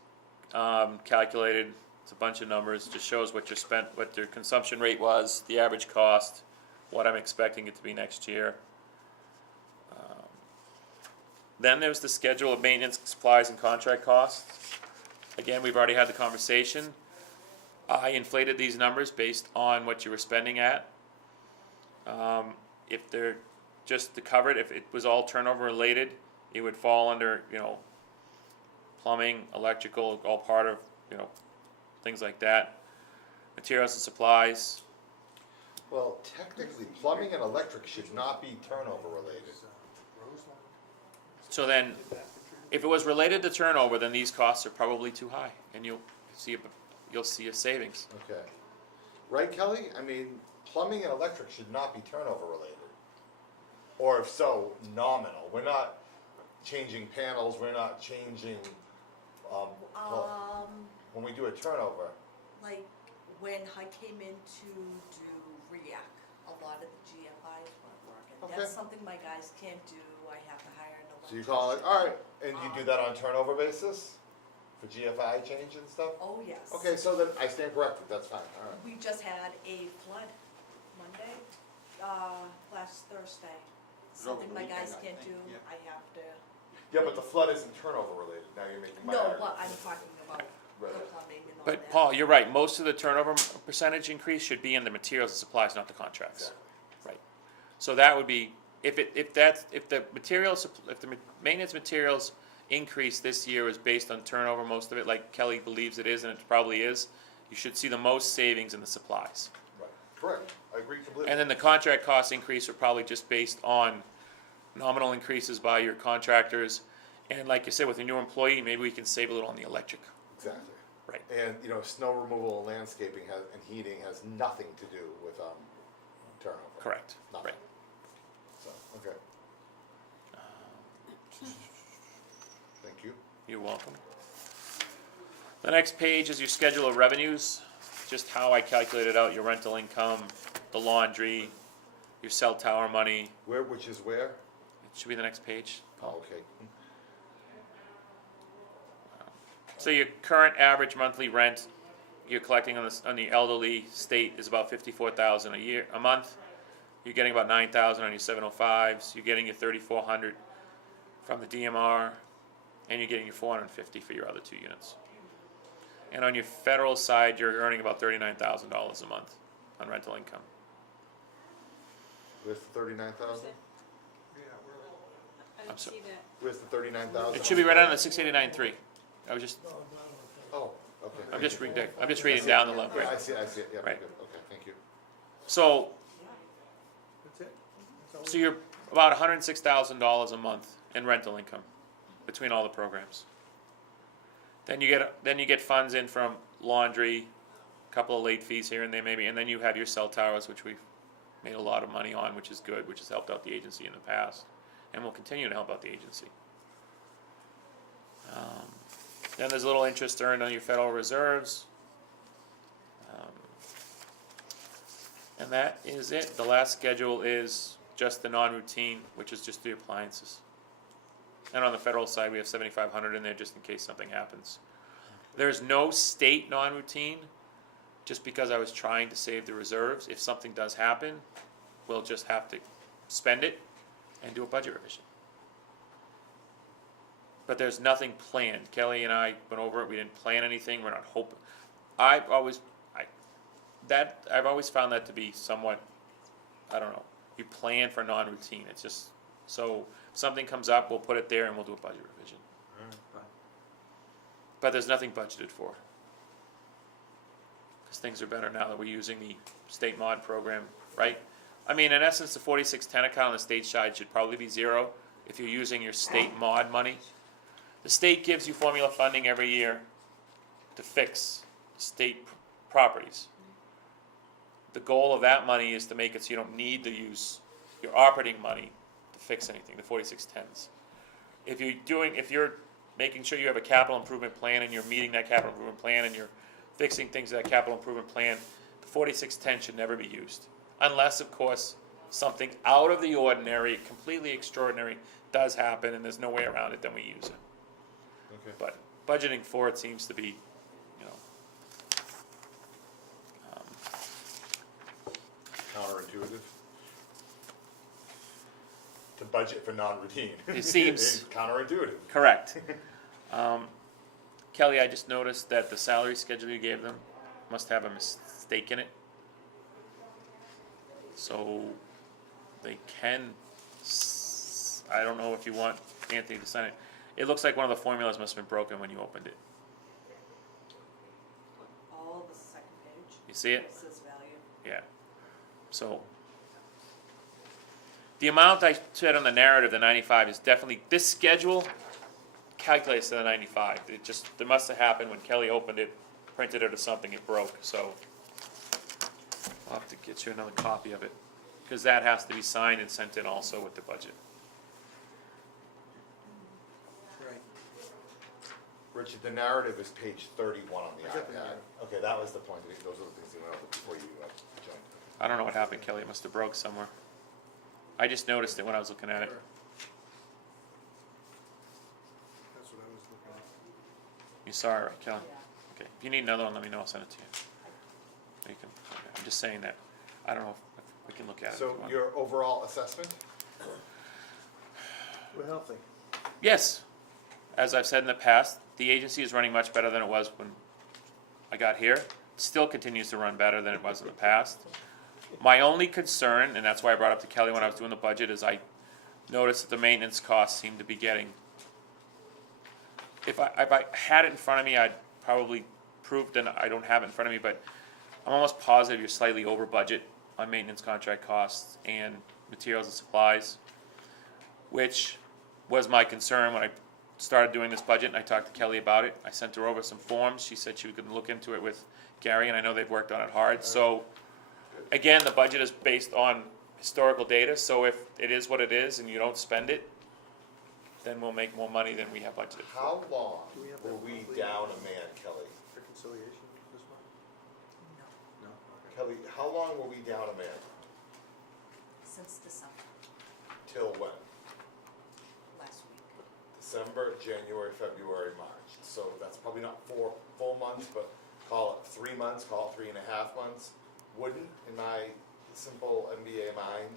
calculated. It's a bunch of numbers. Just shows what you spent, what your consumption rate was, the average cost, what I'm expecting it to be next year. Then there's the schedule of maintenance, supplies, and contract costs. Again, we've already had the conversation. I inflated these numbers based on what you were spending at. If they're just to cover it, if it was all turnover related, it would fall under, plumbing, electrical, all part of, things like that. Materials and supplies, Well, technically, plumbing and electric should not be turnover related. so then, if it was related to turnover, then these costs are probably too high, and you'll see a savings. Okay. Right, Kelly? I mean, plumbing and electric should not be turnover related. Or if so, nominal. We're not changing panels, we're not changing, when we do a turnover. Like, when I came in to do REAC, a lot of the GFIs weren't working. Okay. That's something my guys can't do, I have to hire an So you electrician. call it, alright, and you do that on turnover basis? For GFI change and stuff? Oh, yes. Okay, so then I stand corrected, that's fine, alright. We just had a flood Monday, last Thursday. Something my guys can't do, I have to, Yeah, but the flood isn't turnover related, now you're making my no, argument. but I'm talking about the Right. plumbing and all that. But Paul, you're right, most of the turnover percentage increase should be in the materials and supplies, not the contracts. Exactly. Right. So that would be, if the materials, if the maintenance materials increase this year is based on turnover, most of it, like Kelly believes it is, and it probably is, you should see the most savings in the supplies. Right, correct, I agree completely. And then the contract cost increase are probably just based on nominal increases by your contractors. And like you said, with a new employee, maybe we can save a little on the electric. Exactly. Right. And, snow removal and landscaping and heating has nothing to do with, turnover. Correct, Nothing. right. So, okay, thank you. You're welcome. The next page is your schedule of revenues, just how I calculated out your rental income, the laundry, your cell tower money. Which is where? It should be the next page. Oh, okay. So your current average monthly rent you're collecting on the elderly state is about $54,000 a month. You're getting about $9,000 on your 705s. You're getting your $3,400 from the DMR, and you're getting your $450 for your other two units. And on your federal side, you're earning about $39,000 a month on rental income. Where's the 39,000? I didn't see that. Where's the 39,000? It should be right on the 689.3. I was just, Oh, okay. I'm just reading down the level. I see it, yeah, Right. good, okay, thank you. So, That's it? That's all so you're about $106,000 a month in rental income between all the programs. Then you get funds in from laundry, a couple of late fees here and there maybe, and then you have your cell towers, which we've made a lot of money on, which is good, which has helped out the agency in the past, and will continue to help out the agency. Then there's a little interest earned on your Federal Reserves. And that is it. The last schedule is just the non-routine, which is just the appliances. And on the federal side, we have 7,500 in there just in case something happens. There's no state non-routine, just because I was trying to save the reserves. If something does happen, we'll just have to spend it and do a budget revision. But there's nothing planned. Kelly and I went over it. We didn't plan anything. We're not hoping. I've always found that to be somewhat, I don't know. You plan for non-routine. It's just so if something comes up, we'll put it there and we'll do a budget revision. But there's nothing budgeted for. Because things are better now that we're using the state mod program, right? I mean, in essence, the 4610 account on the state side should probably be zero if you're using your state mod money. The state gives you formula funding every year to fix state properties. The goal of that money is to make it so you don't need to use your operating money to fix anything, the 4610s. If you're making sure you have a capital improvement plan and you're meeting that capital improvement plan and you're fixing things in that capital improvement plan, the 4610 should never be used. Unless, of course, something out of the ordinary, completely extraordinary, does happen and there's no way around it, then we use it. Okay. But budgeting for it seems to be, Counterintuitive. To budget for non-routine. It seems- It's counterintuitive. correct. Kelly, I just noticed that the salary schedule you gave them must have a mistake in it. So they can I don't know if you want Anthony to sign it. It looks like one of the formulas must have been broken when you opened it. All the second page. You see it? It says value. Yeah. So, the amount I said on the narrative, the 95, is definitely, this schedule calculates to the 95. It just, there must have happened when Kelly opened it, printed it or something, it broke, so I'll have to get you another copy of it, because that has to be signed and sent in also with the budget. Right. Richard, the narrative is page 31 on the I got the iPad. narrative. Okay, that was the point, those are the things you went over before you joined. I don't know what happened, Kelly, it must have broke somewhere. I just noticed it when I was looking at it. Sure. That's what I was looking at. You saw it, right, Kelly? Yeah. Okay, if you need another one, let me know, I'll send it to you. You can, I'm just saying that, I don't know if we can look at it if you So want. your overall assessment? We're healthy. Yes, as I've said in the past, the agency is running much better than it was when I got here. It still continues to run better than it was in the past. My only concern, and that's why I brought up to Kelly when I was doing the budget, is I noticed that the maintenance costs seem to be getting. If I had it in front of me, I'd probably prove that I don't have it in front of me, but I'm almost positive you're slightly over budget on maintenance contract costs and materials and supplies, which was my concern when I started doing this budget, and I talked to Kelly about it. I sent her over some forms. She said she was gonna look into it with Gary, and I know they've worked on it hard. So, again, the budget is based on historical data, so if it is what it is and you don't spend it, then we'll make more money than we have budgeted for. How long Do we have were that we monthly? down a man, Kelly? Reconciliation this month? No, No? Okay. Kelly, how long were we down a man? since December, Till when? last week. December, January, February, March. So that's probably not 4 full months, but call it 3 months, call it 3.5 months. Wouldn't, in my simple MBA mind,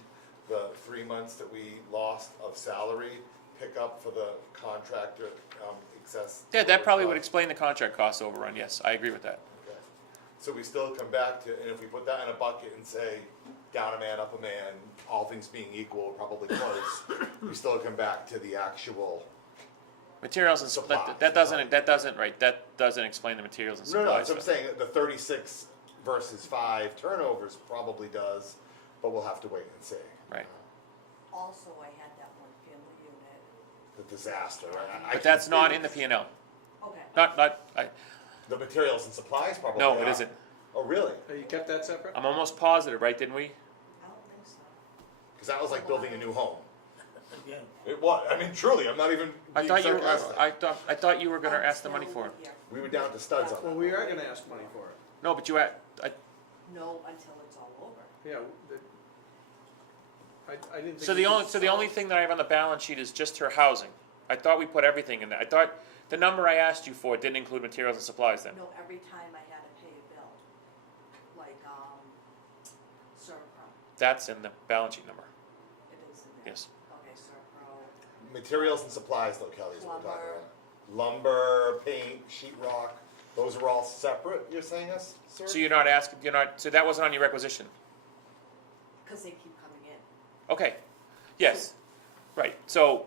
the 3 months that we lost of salary pick up for the contractor excess? Yeah, that probably would cost? explain the contract cost overrun, yes, I agree with that. Okay. So we still come back to, and if we put that in a bucket and say, down a man, up a man, all things being equal, probably close, we still come back to the actual. Materials and, Supplies. that doesn't explain the materials and No, supplies. that's what I'm saying, the 36 versus 5 turnovers probably does, but we'll have to wait and see. Right. Also, I had that one family unit. The disaster, right? I But that's can not see in the P and L, Okay. The materials and supplies probably no, it are. isn't. Oh, really? Oh, you kept that separate? I'm almost positive, right, didn't we? I don't think so. Because that was like building a new home. Again, It was, I mean, truly, I'm not even I being thought you were, sarcastic. I thought you were gonna ask the money Until for it. here. We were down to studs on Well, that. we are gonna ask money for it. No, but you had, No, until it's all over. Yeah, I didn't think. so we the only thing that I have on the balance sheet is just her housing. I thought we put everything in there. I thought the number I asked you for didn't include materials and supplies then. No, every time I had to pay a bill, like, Servpro, That's in the balance sheet number, it is in there. yes. Okay, Servpro, Materials and supplies though, Kelly, is what we're talking Lumber. about. Lumber, paint, sheetrock, those are all separate, you're saying us, sir? So you're not asking, so that wasn't on your requisition? cause they keep coming in. Okay, yes, right, so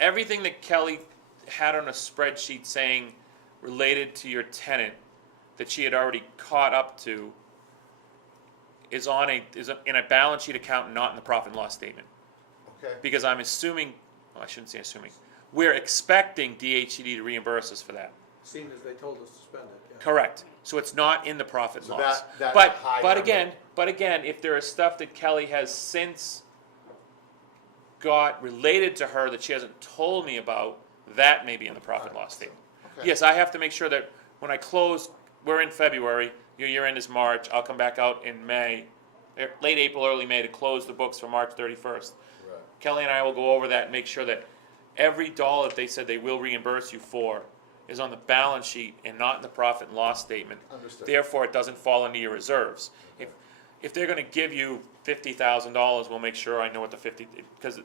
everything that Kelly had on a spreadsheet saying related to your tenant that she had already caught up to is in a balance sheet account, not in the profit and loss statement. Okay, Because I'm assuming, well, I shouldn't say assuming, we're expecting DHCD to reimburse us for that. Seeing as they told us to spend it, yeah. Correct. So it's not in the profit and So loss. that But, high but number- again, if there is stuff that Kelly has since got related to her that she hasn't told me about, that may be in the profit and loss statement. Okay. Yes, I have to make sure that when I close, we're in February, your year end is March, I'll come back out in May, late April, early May to close the books for March 31st. Right. Kelly and I will go over that and make sure that every dollar that they said they will reimburse you for is on the balance sheet and not in the profit and loss statement. Understood. Therefore, it doesn't fall into your reserves. If they're gonna give you $50,000, we'll make sure I know what the because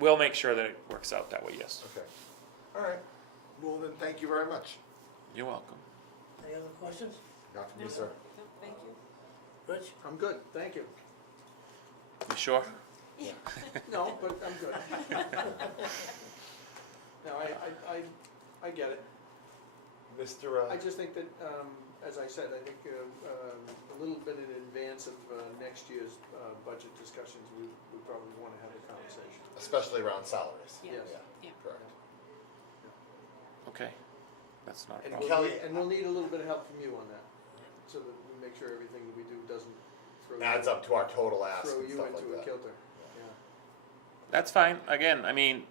we'll make sure that it works out that way, yes. Okay, all right, well then, thank you very much. You're welcome. any other questions? Not for me, sir. No, thank you. Rich? I'm good, thank you. You sure? No, but I'm good. No, I get it. Mr. I just think that, as I said, I think a little bit in advance of next year's budget discussions, we probably want to have a conversation. Especially around salaries. Yeah. Yes. Yeah. Correct. Okay, that's not a And problem. Kelly- we'll need a little bit of help from you on that, so that we make sure everything that we do doesn't Adds up to our total ask throw and you stuff into like a that. kilter. Yeah. That's fine, again, I mean,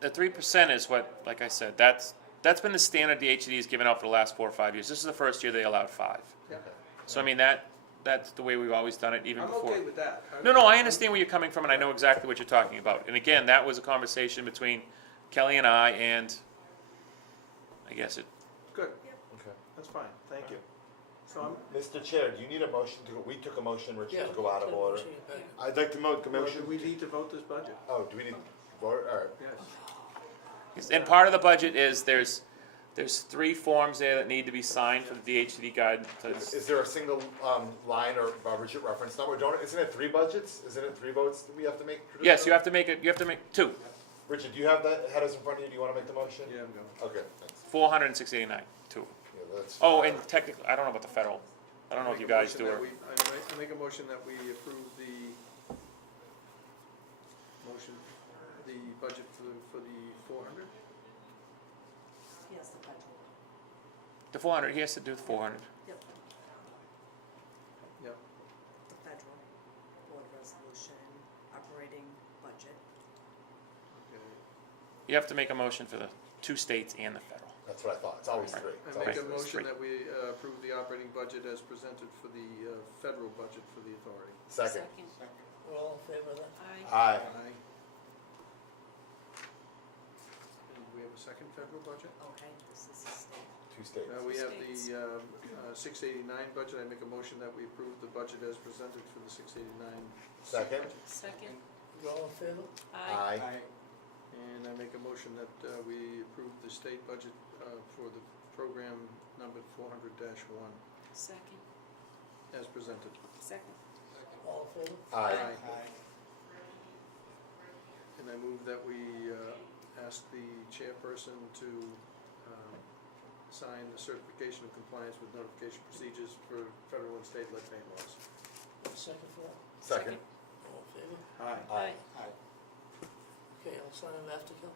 the 3% is what, like I said, that's been the standard the HCD has given out for the last 4 or 5 years. This is the first year they allowed 5. Yeah. So I mean, that's the way we've always done it, even I'm before. okay with that. No, I understand where you're coming from, and I know exactly what you're talking about. And again, that was a conversation between Kelly and I, and I guess it, Good, Okay. that's fine, thank you. So Mr. Chair, do you need a motion to go, we took a motion, Richard, Yeah. to go out of take a order. motion back. I'd like to make a do motion. we need to vote this budget? Oh, do we need to vote, all right. Yes. and part of the budget is there's 3 forms there that need to be signed for the DHCD guide. Is there a single, line or budget reference number? Isn't it 3 budgets? Isn't it 3 votes that we have to make? Yes, you have to make 2, Richard, do you have that, had us in front of you, do you wanna make the motion? Yeah, I'm going. Okay, thanks. 406.89, 2. Yeah, that's. Oh, and technically, I don't know about the federal. I don't know if you guys do it. I make a motion that we approve the budget for the 400? Yes, the budget. The 400, he has to do the 400. Yep, Yep. the federal board resolution, operating budget. Okay. You have to make a motion for the 2 states and the federal. That's what I thought, it's always 3. It's I make always a three. motion Three. that we approve the operating budget as presented for the federal budget for the authority. Second. We're all in favor of that? Ah. Aye. Aye. And we have a second federal budget? Okay, this is the state. 2 states. We have States. the 689 budget. I make a motion that we approve the budget as presented for the 689. Second. Second. We're all in favor? Aye. And I make a motion that we approve the state budget for the program number 400-1 Second. as presented. Second. All in favor? Aye. And I move that we ask the chairperson to sign the certification of compliance with notification procedures for federal and state lead paint laws. Second for that? Second. All in favor? Aye. Aye. Okay, I'll sign them after, Kel.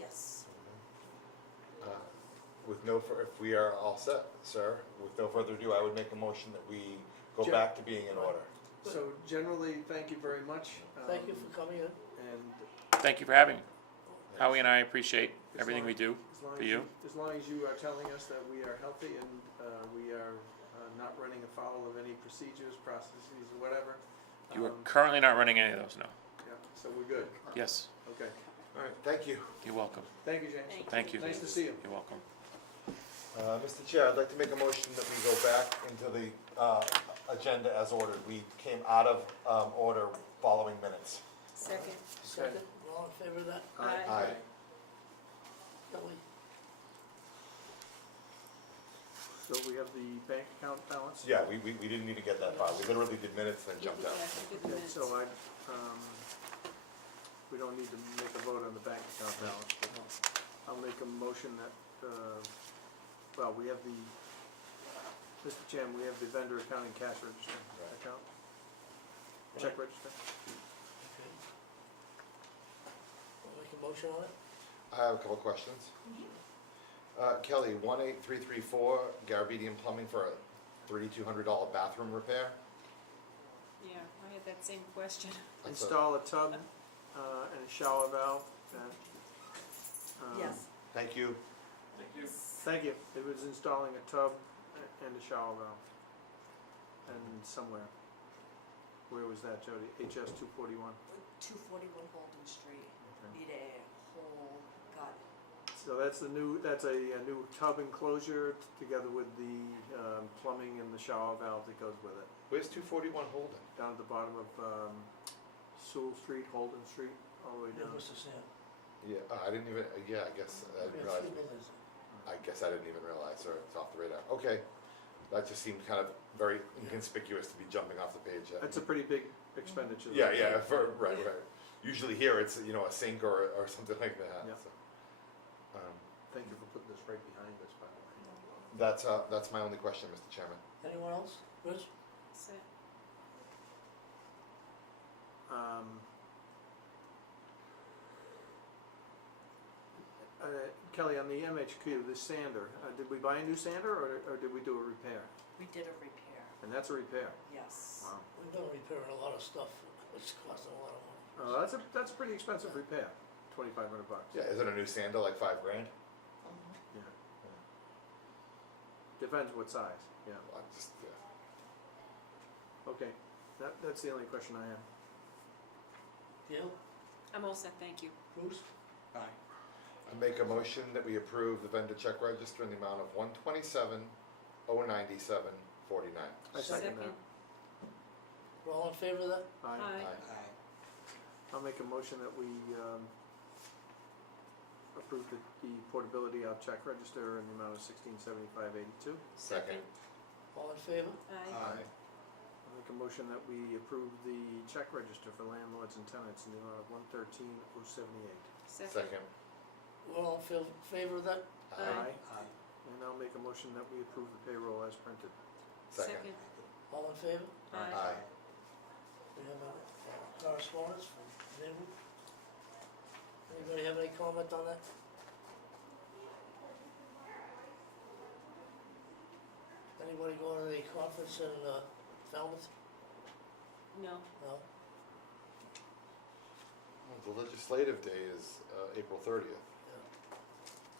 Yes. If we are all set, sir, with no further ado, I would make a motion that we go Sure. back to being in order. So generally, thank you very much. Thank you for coming in. And Thank you for having me. Howie and I appreciate everything we do as long for as you. as long as you are telling us that we are healthy and we are not running afoul of any procedures, processes, or whatever. You are currently not running any of those, no. Yeah, so we're good. Yes, Okay. All right, thank you. you're welcome. Thank you, James. Thank you. Nice to see you. You're welcome. Mr. Chair, I'd like to make a motion that we go back into the agenda as ordered. We came out of order following minutes. Second. Second, we're all in favor of that? Aye. Kelly? So we have the bank account balance? Yeah, we didn't even get that far. We literally did minutes, then jumped out. Yeah, you did the Okay, minutes. so we don't need to make a vote on the bank account balance, but I'll make a motion that, well, we have the, Mr. Chairman, we have the vendor account and cash register account, check register. Okay. I'll make a motion on it? I have a couple of questions. Kelly, 18334, Garabedian Plumbing for a $3,200 bathroom repair. Yeah, I had that same question. That's a- Install a tub and a shower valve. Yes. Thank you. Thank you. It was installing a tub and a shower valve. And somewhere. Where was that, Jody? HS 241. 241 Holden Street, need a whole gut. So that's a new tub enclosure together with the plumbing and the shower valve that goes with it. Where's 241 Holden? Down at the bottom of Sewell Street, Holden Street, all the way Yeah, down. Mr. Sam. Yeah, I didn't even, yeah, I guess I We didn't have realize. 3 buildings. I guess I didn't even realize, or it's off the radar. Okay. That just seemed kind of very inconspicuous to be jumping off the page. That's a pretty big expenditure. Yeah, right. Usually here it's, you know, a sink or something like that, Yeah. so. Thank you for putting this right behind us, by the way. That's my only question, Mr. Chairman. Anyone else? Rich? That's it. Kelly, on the MHQ, the sander, did we buy a new sander or did we do a repair? We did a repair, And that's a repair? yes. Wow. We've been repairing a lot of stuff, it's costing a lot of money. That's a pretty expensive repair, $2,500. Yeah, isn't a new sander like $5,000? Mhm. Yeah. Depends what size, yeah. Well, I just, yeah. Okay, that's the only question I have. Gail? I'm all set, thank you. Bruce? Aye. I make a motion that we approve the vendor check register in the amount of $127,097.49. I second that. We're all in favor of that? Aye. Aye. I'll make a motion that we approve the portability of check register in the amount of $1675.82. Second. All in favor? Aye. I'll make a motion that we approve the check register for landlords and tenants in the amount of $113,078. Second. We're all in favor of that? Aye. And I'll make a motion that we approve the payroll as printed. Second. All in favor? Aye. We have a correspondence from David. Anybody have any comment on that? Anybody going to the conference in Falmouth? No, No? Well, the legislative day is April 30th. Yeah.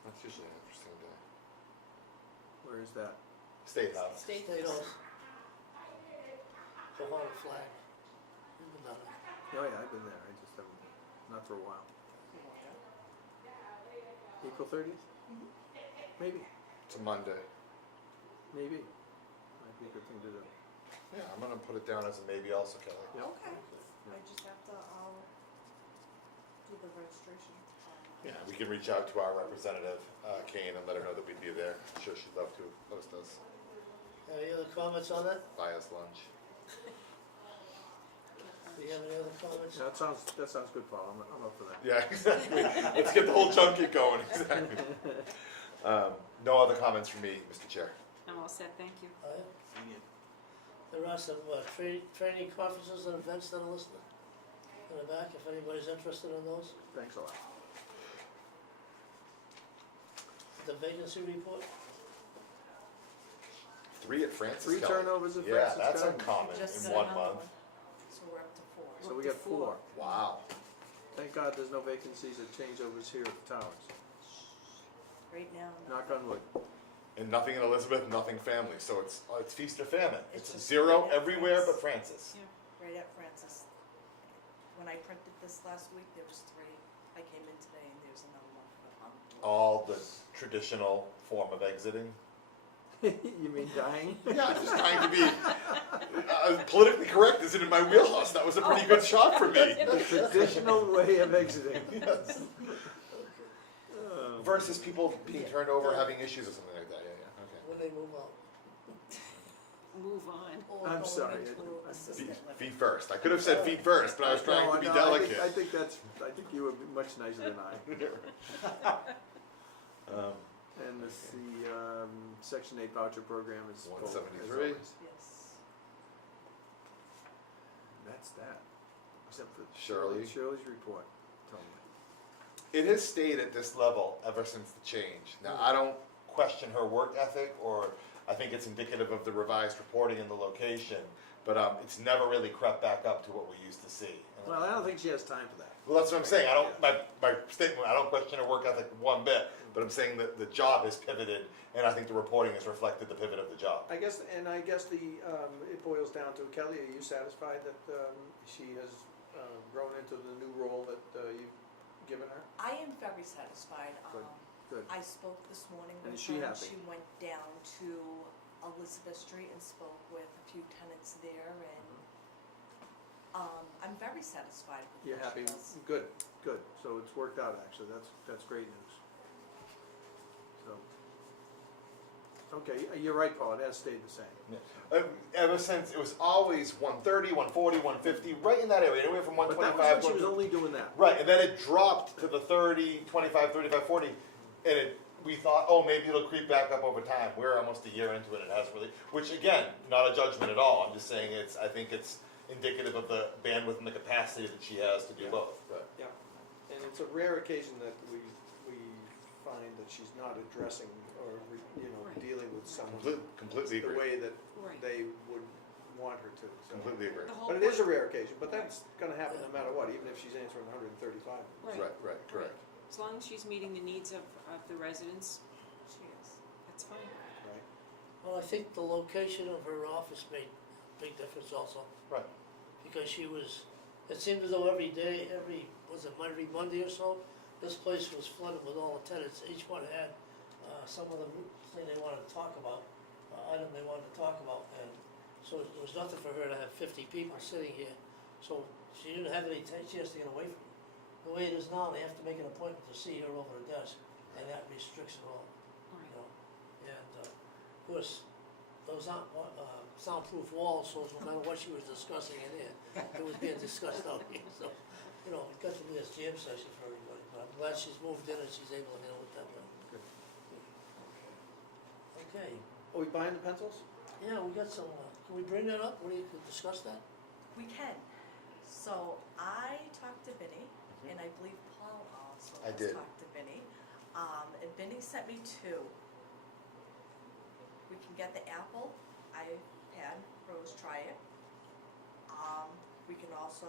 That's usually an interesting day. Where is that? State House. State State House. House. The Hall flag. You've been down there. Oh yeah, I've been there, I just haven't, not for a while. April 30th? Maybe, It's a Monday. maybe. Might be a good thing to do. Yeah, I'm gonna put it down as a maybe also, Kelly. Yeah. Okay, I just have to, do the registration. Yeah, we can reach out to our representative, Kane, and let her know that we'd be there. I'm sure she'd love to host us, Any other comments on that? buy us lunch. Do you have any other comments? Yeah, that sounds good, Paul, I'm up for that. Yeah, exactly. Let's get the whole junket going, exactly. No other comments from me, Mr. Chair. I'm all set, thank you. Aye. There are some training conferences and events that are listed in the back, if anybody's interested in those. Thanks a lot. The vacancy report? 3 at Francis, Three Kelly. turnovers at Yeah, Francis, that's Kelly? uncommon Just in 1 another month. one. So we're up to 4. So we got 4. Wow. Thank God there's no vacancies or changeovers here at the towers. Right now, no. Knock on wood. And nothing in Elizabeth, nothing family, so it's feast or famine. It's It's just 0 right at everywhere but Francis. Francis. Right at Francis. When I printed this last week, there was 3. I came in today and there's another one. All the traditional form of exiting. You mean dying? Yeah, I'm just trying to be politically correct isn't in my wheelhouse. That was a pretty good shot for me. The traditional way of exiting. Yes. Versus people being turned over, having issues or something like that. Yeah, okay. When they move out. Move on. Or I'm going sorry, into I- assisted living. Feet first. I could have said feet first, but I was trying to be No, delicate. I think you were much nicer than I. And the Section 8 voucher program is full, as 173. always. Yes. That's that. Except for Shirley. Shirley's report. Tell me. It has stayed at this level ever since the change. Now, I don't question her work ethic, or I think it's indicative of the revised reporting and the location, but it's never really crept back up to what we used to see. Well, I don't think she has time for that. Well, that's what I'm saying. My statement, I don't question her work ethic one bit, but I'm saying that the job has pivoted, and I think the reporting has reflected the pivot of the job. I guess it boils down to, Kelly, are you satisfied that she has grown into the new role that you've given her? I am very satisfied. Good. Good. I spoke this morning And with is she her. happy? She went down to Elizabeth Street and spoke with a few tenants there, and I'm very satisfied with You're what she happy? does. Good, good. So it's worked out, actually. That's great news. So, Okay, you're right, Paul, it has stayed the same. Ever since, it was always 130, 140, 150, right in that area, anywhere from But that 125. was when she was only doing that. Right, and then it dropped to the 30, 25, 35, 40, and we thought, oh, maybe it'll creep back up over time. We're almost a year into it, it hasn't really, which again, not a judgment at all, I'm just saying I think it's indicative of the bandwidth and the capacity that she has to do both. But Yeah, and it's a rare occasion that we find that she's not addressing or, Right. dealing with someone completely the agree. way that Right. they would want her to, so. Completely agree. The whole But it is a point- rare occasion, but that's gonna happen no matter what, even if she's answering 135. Right, correct. As long as she's meeting the needs of the residents, She is. that's fine. Right. Well, I think the location of her office made a big difference also, Right. because it seemed as though every day, every Monday or so, this place was flooded with all the tenants. Each one had some of the thing they wanted to talk about, item they wanted to talk about, and so it was nothing for her to have 50 people sitting here. So she didn't have any chance to get away from it. The way it is now, they have to make an appointment to see her over the desk, and that restricts it all, you Right. know. And of course, those aren't soundproof walls, so no matter what she was discussing in here, it was being discussed out here. So, it got to be a jam session for everybody. But I'm glad she's moved in and she's able to handle it that way. Good. Okay, Are we buying the pencils? yeah, we got some, can we bring that up? What do you, discuss that? We can. So I talked to Vinny, and I believe Paul also I has did. talked to Vinny. And Vinny sent me two. We can get the Apple iPad Pros, try it. We can also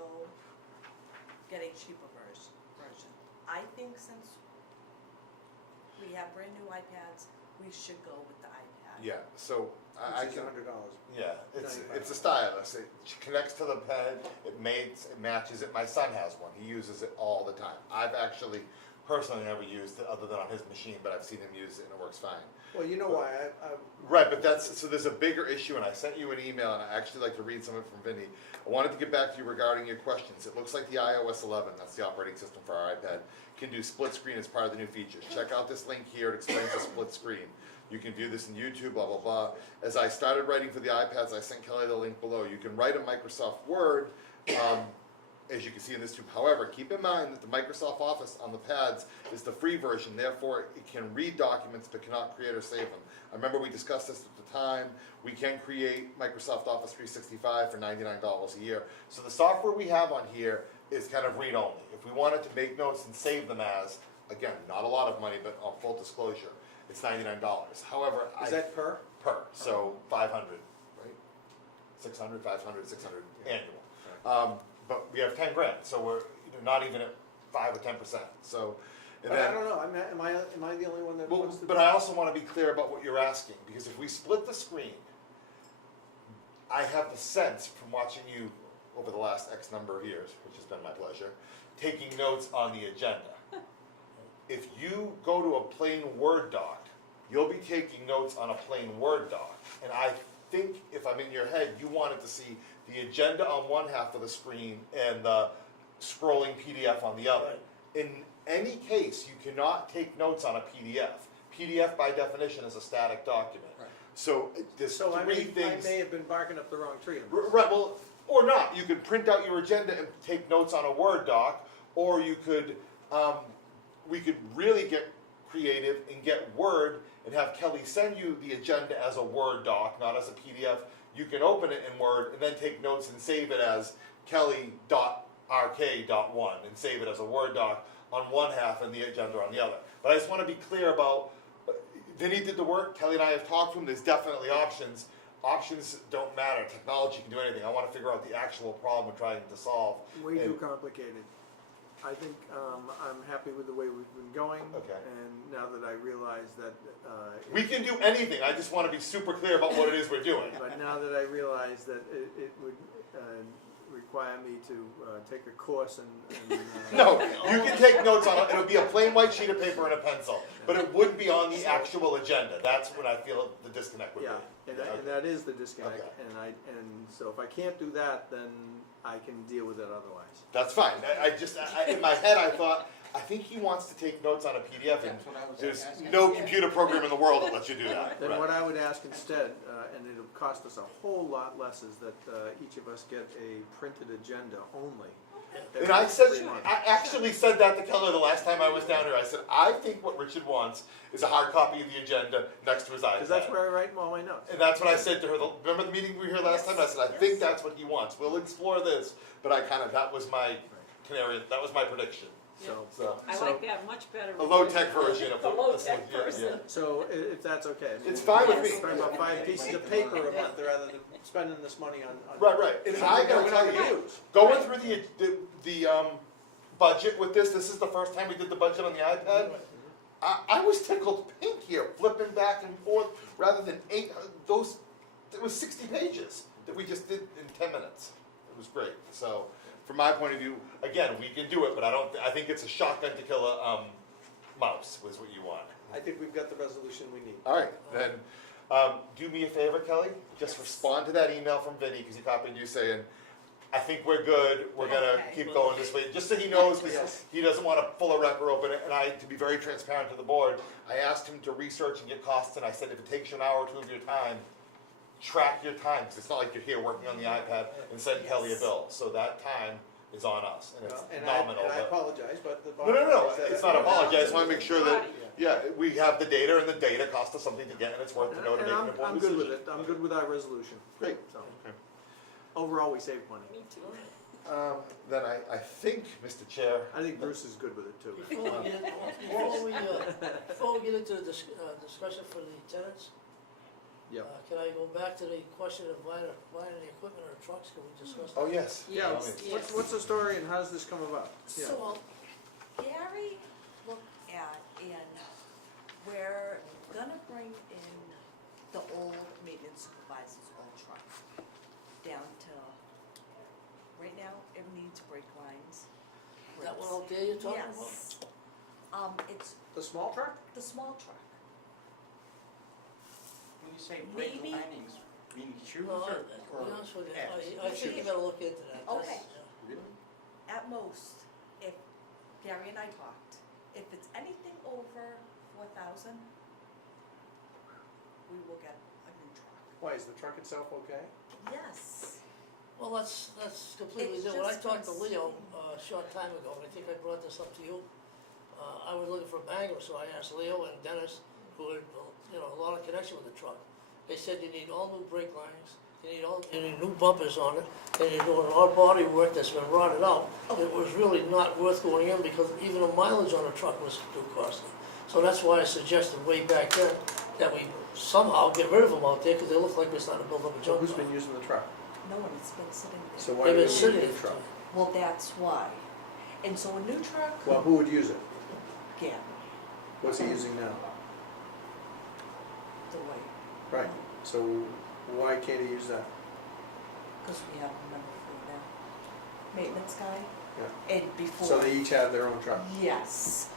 get a cheaper version. I think since we have brand new iPads, we should go with the iPad. Yeah, so I Which is can, $100. yeah, it's 95. a stylus. It connects to the pen, it matches it. My son has one, he uses it all the time. I've actually personally never used it other than on his machine, but I've seen him use it and it works fine. Well, you know why, Right, but so there's a bigger issue, and I sent you an email, and I actually like to read some of it from Vinny. I wanted to get back to you regarding your questions. It looks like the iOS 11, that's the operating system for our iPad, can do split screen as part of the new features. Check out this link here, it explains the split screen. You can view this in YouTube, blah, blah, blah. As I started writing for the iPads, I sent Kelly the link below. You can write a Microsoft Word, as you can see in this tube. However, keep in mind that the Microsoft Office on the pads is the free version, therefore it can read documents but cannot create or save them. I remember we discussed this at the time. We can create Microsoft Office 365 for $99 a year. So the software we have on here is kind of read-only. If we wanted to make notes and save them as, again, not a lot of money, but on full disclosure, it's $99. However, is that per? so 500, right? 600, 500, 600 annual. But we have 10 grand, so we're not even at 5 or 10%. So, and But then, I don't know, am I the only one that well, wants to? but I also want to be clear about what you're asking, because if we split the screen, I have the sense from watching you over the last X number of years, which has been my pleasure, taking notes on the agenda. If you go to a plain Word doc, you'll be taking notes on a plain Word doc. And I think if I'm in your head, you wanted to see the agenda on one half of the screen and the scrolling PDF on the other. In any case, you cannot take notes on a PDF. PDF by definition is a static document. Right. So there's So I three things. may have been barking up the wrong tree. on this. Right, well, or not. You could print out your agenda and take notes on a Word doc, or you could, we could really get creative and get Word and have Kelly send you the agenda as a Word doc, not as a PDF. You can open it in Word and then take notes and save it as Kelly.rk.1 and save it as a Word doc on one half and the agenda on the other. But I just want to be clear about, Vinny did the work, Kelly and I have talked to him, there's definitely options. Options don't matter, technology can do anything. I want to figure out the actual problem we're trying to solve. Way And- too complicated. I think, I'm happy with the way we've been going. Okay. And now that I realize that, We can do anything, I just want to be super clear about what it is we're doing. but now that I realize that it would, require me to, take a course and. No, you can take notes on it, it'll be a plain white sheet of paper and a pencil, but it wouldn't be on the actual agenda. That's when I feel the disconnect would be. Yeah, and that is the disconnect, Okay. and so if I can't do that, then I can deal with it otherwise. That's fine. In my head, I thought, I think he wants to take notes on a PDF, and That's what I was there's asking. no computer program in the world that lets you do that. Then Right. what I would ask instead, and it'll cost us a whole lot less, is that each of us get a printed agenda only. And I said, Every month. I actually said that to Keller the last time I was down here. I said, I think what Richard wants is a hard copy of the agenda next to his iPad. Because that's where I write all my notes. And that's what I said to her. Remember the meeting we were here last time? I said, I think that's what he wants. We'll explore this. But that was my canary, that was my prediction. So, I like that much better. a low-tech version of The what. low-tech yeah, yeah. version. So if that's okay. It's fine with me. Talking about 5 pieces of paper a month rather than spending this money on. Right. And I gotta tell you, going through the budget with this is the first time we did the budget on the iPad. I was tickled pink here, flipping back and forth, rather than it was 60 pages that we just did in 10 minutes. It was great. So, from my point of view, again, we can do it, but I think it's a shotgun to kill a mouse, was what you want. I think we've got the resolution we need. All right, then, do me a favor, Kelly, just respond to that email from Vinny, because he copied you saying, I think we're good, we're gonna Okay. keep going this way, just so he knows, because Yes. he doesn't wanna pull a record open, and to be very transparent to the board, I asked him to research and get costs, and I said, if it takes you an hour or two of your time, track your time, because it's not like you're here working on the iPad and sending Kelly a Yes. bill, so that time is on us, and it's And nominal, I but. apologize, but the No, bottom no, line no, is that. it's not apology, I just wanna make sure that, Body. yeah, we have the data, and the data costs us something to get, and it's worth to know to And make an I'm informed good decision. with it, I'm good with our resolution. Great. So, Okay. overall, we saved money. Me too. Then I think, Mr. Chair. I think Bruce is good with it too. Before we get into the discussion for the tenants, Yep. can I go back to the question of buying the equipment or trucks, can we discuss that? Oh, yes. Yeah, Yes, yes. what's the story and how does this come about? Yeah. So, Gary looked at, and we're gonna bring in the old maintenance supervisor's old truck down to, right now, it needs brake lines. That one out there you're talking about? Yes. It's The small truck? the small truck. When you say brake Maybe- linings, meaning shoes No, or? to be honest with you, X? I think you better look into that. That's- Okay. yeah. Really? At most, if Gary and I talked, if it's anything over 4,000, we will get a new truck. Why, is the truck itself okay? Yes. Well, that's completely It's different. When I just talked to Leo conceived. a short time ago, and I think I brought this up to you, I was looking for a Bangor, so I asked Leo and Dennis, who had, a lot of connection with the truck. They said you need all new brake lines, you need new bumpers on it, and you're doing all body work that's been rotted out. It was really not worth going in because even the mileage on the truck was too costly. So that's why I suggested way back then that we somehow get rid of them out there, because they look like we're starting to build up a So junk who's pile. been using the truck? No one has been sitting there. So why They've do we been need sitting a there new for truck? time. Well, that's why. And so a new truck, Well, who would use it? Gary, What's he using now? the way, Right, so why can't he use that? because we have a number for now. Maintenance guy. Yeah. And before. So they each have their own truck? Yes.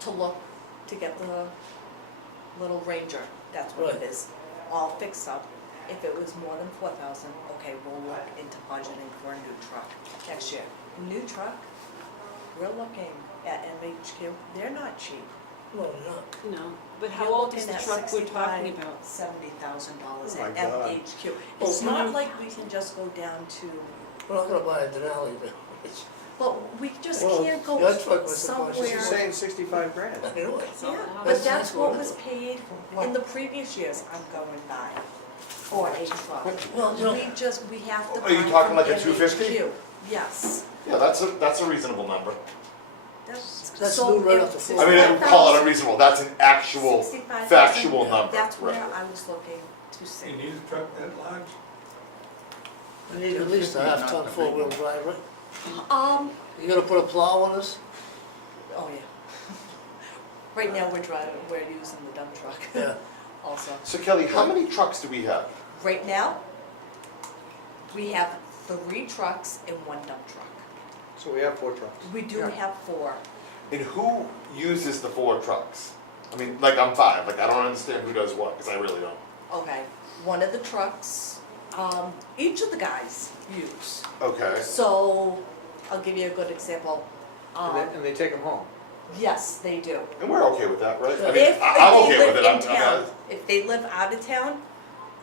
To look, to get the little Ranger, that's what it Right. is, all fixed up. If it was more than 4,000, okay, we'll look into budgeting for a new truck next year. New truck, we're looking at MHQ, they're not cheap. No, they're not. No, but You're how old is looking the at truck we're talking $65,000, about? $70,000 Oh my at God. MHQ. It's Oh, not mhm. like we can just go down to, We're not gonna buy a Denali, but it's, but we just Well, can't go your truck was somewhere. supposed to She's saying 65 grand. I know it. So Yeah, how but does- that's what what it was is. paid in the previous years, I'm going by, for a truck. Well, We have to buy Are you talking from like a 250? MHQ. Yes. Yeah, that's a reasonable number. That's So new right if off the floor. I mean, I don't call it unreasonable, that's an actual 65,000, factual number. That's where Right. I was looking to see. You need a truck that large? We need at least a half-ton four-wheel drive, right? You gonna put a plow on this? Oh, yeah. Right now, we're using the dump truck Yeah. also. So Kelly, how many trucks do we have? Right now, we have 3 trucks and 1 dump truck. So we have 4 trucks. We do Yeah. have 4. And who uses the 4 trucks? I mean, like I'm 5, like I don't understand who does what, because I really don't. Okay, one of the trucks, each of the guys use. Okay, So, I'll give you a good example. And they take them home. Yes, they do. And we're okay with that, right? I mean, If I'm they okay with live it, in I'm, town, if they live out of town,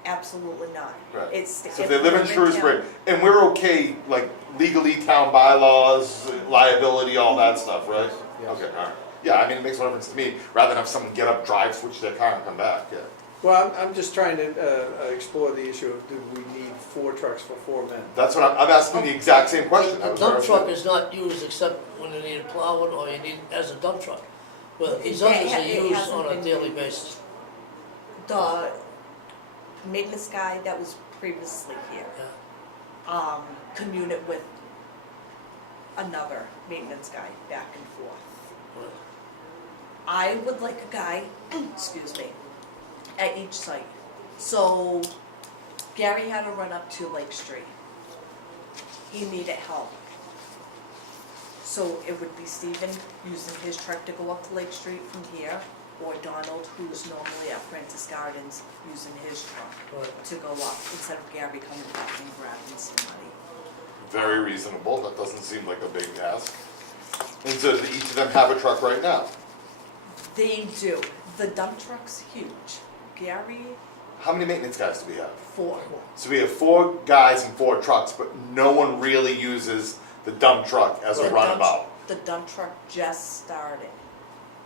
absolutely not. right. It's, So if they live in Shrewsbury, town- and we're okay, like legally, town bylaws, liability, all that stuff, right? Yes. Okay, alright. Yeah, I mean, it makes no difference to me, rather than have someone get up, drive, switch their car and come back, yeah. Well, I'm just trying to explore the issue of do we need 4 trucks for 4 men? That's what I'm asking the exact same question. The That was dump what I truck was- is not used except when you need a plowing or you need, as a dump truck. But these It others ha- are it used hasn't on a been daily used. basis. The maintenance guy that was previously here, Yeah. commuted with another maintenance guy back and forth. Right. I would like a guy, excuse me, at each site. So Gary had to run up to Lake Street. He needed help. So it would be Stephen using his truck to go up to Lake Street from here, or Donald, who's normally at Francis Gardens, using his truck Right. to go up, instead of Gary coming back and grabbing somebody. Very reasonable, that doesn't seem like a big task. And so do each of them have a truck right now? They do. The dump truck's huge. Gary, How many maintenance guys do we have? 4. So we have 4 guys and 4 trucks, but no one really uses the dump truck as a The dump- runabout, The dump truck just started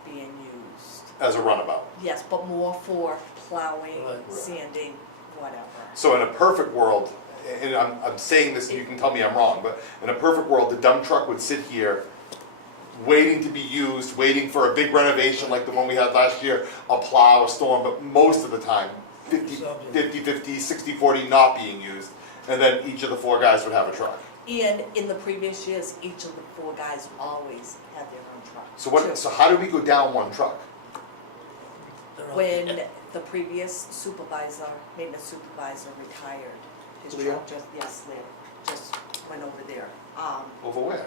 being used. as a runabout. Yes, but more for plowing, Right. sanding, whatever. So in a perfect world, and I'm saying this, you can tell me I'm wrong, but in a perfect world, the dump truck would sit here, waiting to be used, waiting for a big renovation like the one we had last year, a plow, a storm, but most of the time, 50-50, 60-40 not being used, and then each of the 4 guys would have a truck. And in the previous years, each of the 4 guys always had their own truck. So what, too. so how do we go down 1 truck? They're all- When the previous supervisor, maintenance supervisor retired, his Leo? truck just went over there. Over where?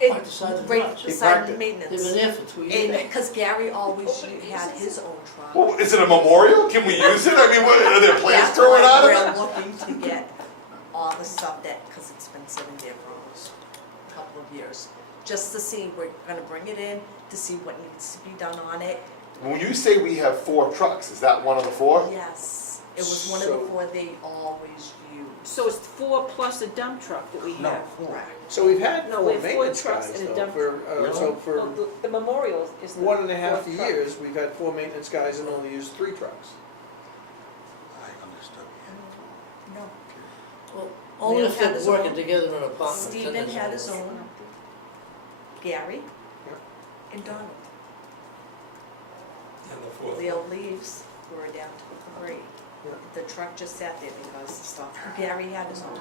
It- Right beside the right trucks. He beside parked the it. They've been maintenance. there for 2 And, years. cause Gary always had his own truck. Well, is it a memorial? Can we use it? I mean, what, are there plants That's growing why out of we're it? looking to get all the stuff that, cause it's been sitting there for almost a couple of years. Just to see, we're gonna bring it in, to see what needs to be done on it. When you say we have 4 trucks, is that one of the 4? Yes, it was one of the So- 4 they always used. So it's 4 plus a dump truck that we No, have. 4. Correct. So we've had No, 4 we have 4 maintenance trucks guys and a though, dump for, Really? so for Well, the memorial is the 1.5 4th truck. years, we've had 4 maintenance guys and only used 3 trucks. I understood. No, Well, only if Leo had they're his working own. together in an apartment. then Stephen there's had no his issue. own, Gary, and Donald. And the 4th. Leo leaves, we're down to 3. Yeah. The truck just sat there because the stuff, Gary had his own.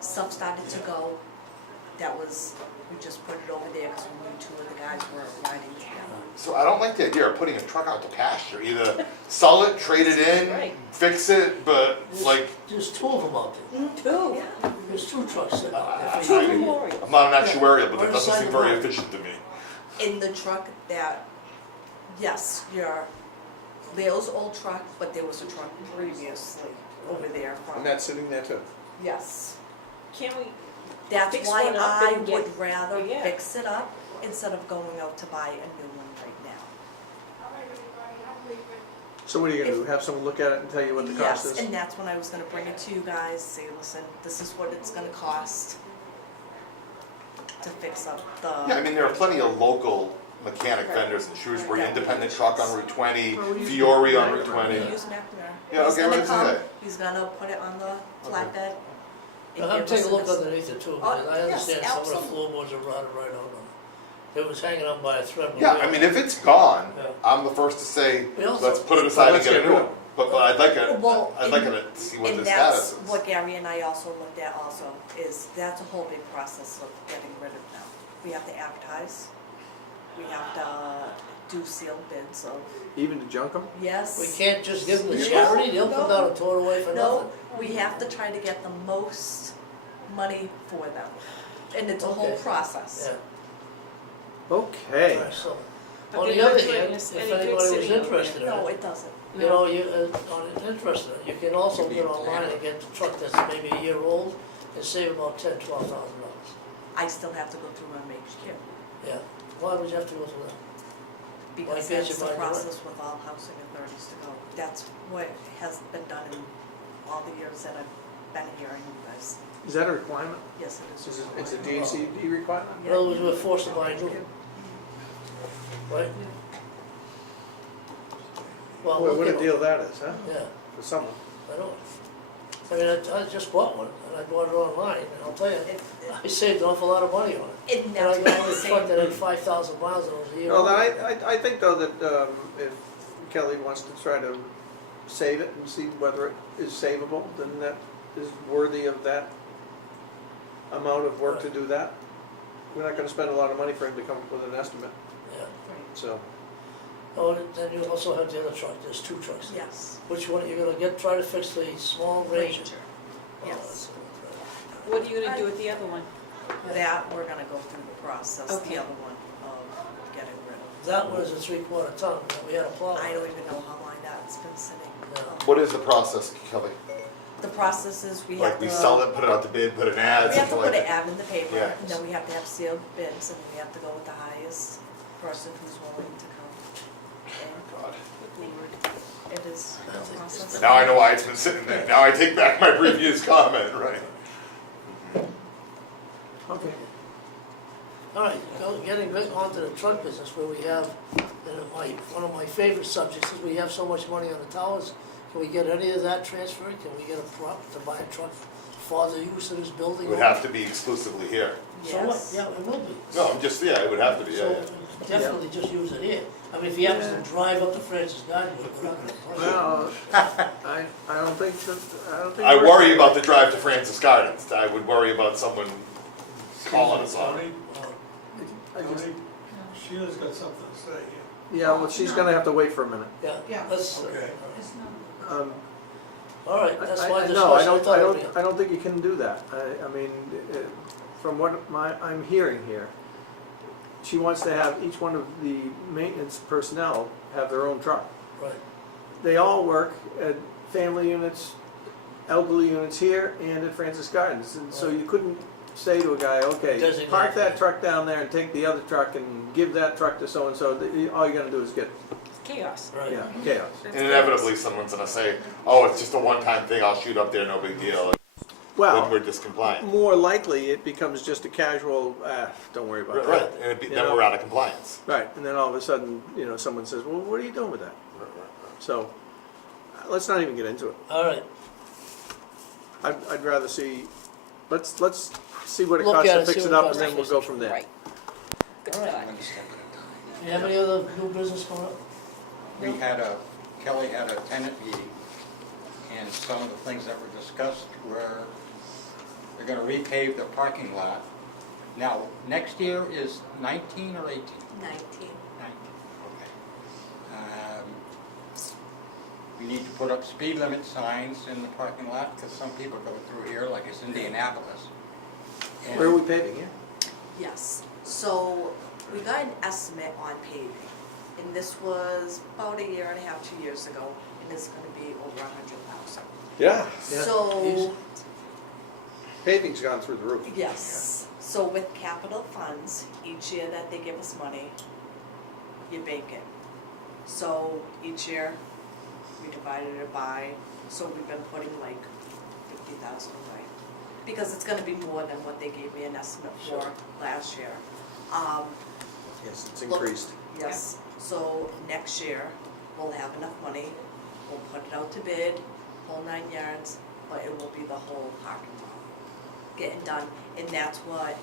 Stuff started to go, we just put it over there because we knew 2 of the guys were riding together. So I don't like the idea of putting a truck out to pasture. Either sell it, trade it in, Right. fix it, but like, There's 2 of them out there. 2. Yeah. There's 2 trucks sitting out there. I for mean, you. memorials. I'm not an actuarial, but We're that doesn't inside seem the very road. efficient to me. In the truck that, yes, your Leo's old truck, but there was a truck previously over there from, And that's sitting there too. yes. Can't we, That's Fix why one up I and get- would rather yeah. fix it up instead of going out to buy a new one right now. So what are you gonna do, have someone look at it and tell you what the cost is? Yes, and that's when I was gonna bring it to you guys, say, listen, this is what it's gonna cost to fix up the. Yeah, I mean, there are plenty of local mechanic Right. vendors in Shrewsbury, That we Independent use. Truck on Route 20, Well, we use Fiore on McNair. Route 20. We use McNair. Yeah, He's okay, gonna what does he come, say? he's gonna put it on the flatbed. and I'll give take us a look estimate. underneath it too, Oh, because I yes, understand some of the absolutely. floorboards are rotted right out on it. It was hanging on by a thread. when Yeah, we I were- mean, if it's gone, Yeah. I'm the first to say, We also- let's put it aside and Let's get a get new rid one. of But I'd like a, Well, I'd like and- to see what the And status that's is. what Gary and I also looked at also, is that's a whole big process of getting rid of them. We have to advertise, we have to do sealed bids of, Even to junk them? yes. We can't just give them to No, charity, they'll no. come down and throw it away for No, nothing. we have to try to get the most money for them, and it's a whole Okay. process. Yeah. Okay. Right, so, But on they're the not other doing hand, us if any good anybody was sitting over interested in No, it, it doesn't. you know, interested, you can also get online and get the truck that's maybe a year old and save about $10,000-$12,000. I still have to go through MHQ. Yeah, why would you have to go through that? Because can't you that's the buy direct? process with all housing authorities to go. That's what has been done in all the years that I've been hearing you guys. Is that a requirement? Yes, it is. It's a DHCD requirement? In other words, we're forced to buy new, right? Well, Boy, look what a at- deal that is, huh? Yeah, For someone. I know. I mean, I just bought one, and I bought it online, and I'll tell you, I saved an awful lot of money on it. And And I that's got what I a was truck saying. that had 5,000 miles and it was a year Well, old. I think though that, if Kelly wants to try to save it and see whether it is savable, then that is worthy of that amount of work to do that. We're not gonna spend a lot of money for him to come up with an estimate, Yeah. so. Oh, and then you also have the other truck, there's two trucks. Yes, Which one are you gonna get, try to fix the small Ranger? Ranger, Oh, yes. that's- What are you gonna do with the other one? That, we're gonna go through the process, Okay. the other one, of getting rid of. That one is a 3/4 ton, that we had a plow. I don't even know how long that's been sitting. No. What is the process, Kelly? The process is we have Like to. we sell it, put it out to bid, put an ad, We have to something put like an ad in the paper, Yeah. and then we have to have sealed bids, and we have to go with the highest person who's willing to come. God. And it is a process. Now I know why it's been sitting there. Now I take back my previous comment, right? Okay. All right, getting back onto the truck business where we have, one of my favorite subjects is we have so much money on the towers. Can we get any of that transferred? Can we get a prop to buy a truck for the use of this building? It would have to be exclusively here. So what? Yes. Yeah, it will be. No, I'm just, yeah, it would have to be, yeah, So yeah. definitely just use it here. I mean, if he happens to drive up to Francis Garden, we're not gonna. Well, I don't think that, I don't think. I we're- worry about the drive to Francis Gardens. I would worry about someone calling us on it. I just- Sheila's got something to say Yeah, well, she's gonna have to wait for a minute. Yeah, Yeah. let's, Okay. all right, that's why this No, I discussion, I don't, thought I it'd don't, be. I don't think you can do that. I mean, from what I'm hearing here, she wants to have each one of the maintenance personnel have their own truck. Right, They all work at family units, elderly units here and at Francis Gardens. And so you couldn't say to a guy, okay, Designate. park that truck down there and take the other truck and give that truck to so-and-so. All you're gonna do is get, Chaos. right. yeah, chaos. That's And inevitably someone's gonna say, oh, it's just a one-time thing, I'll shoot up there, no big deal. Well, Then we're discompliant. more likely it becomes just a casual, don't worry about Right, that. and You then know? we're out of compliance. Right, and then all of a sudden, someone says, well, what are you doing with that? So, let's not even get into it. All right, I'd rather see, let's see what it Look costs at to it, fix see it what it up, and costs then to we'll fix go it. from there. Right. all right. One step at a time. Do you have any other new business coming up? We had Kelly had a tenant meeting, and some of the things that were discussed were, they're gonna repave the parking lot. Now, next year is 19 or 18? 19. 19, okay. We need to put up speed limit signs in the parking lot, because some people go through here like it's Indianapolis. And- Where are we paving here? Yes, so we got an estimate on paving, and this was about a year and a half, 2 years ago, and it's gonna be over 100,000. Yeah. So, Paving's gone through the roof. yes, so with capital funds, each year that they give us money, you bank it. So each year, we divided it by, so we've been putting like 50,000 away. Because it's gonna be more than what they gave me an estimate for last year. Yes, it's Look- increased. Yes, so next year, we'll have enough money, we'll put it out to bid, whole 9 yards, but it will be the whole parking lot getting done, and that's what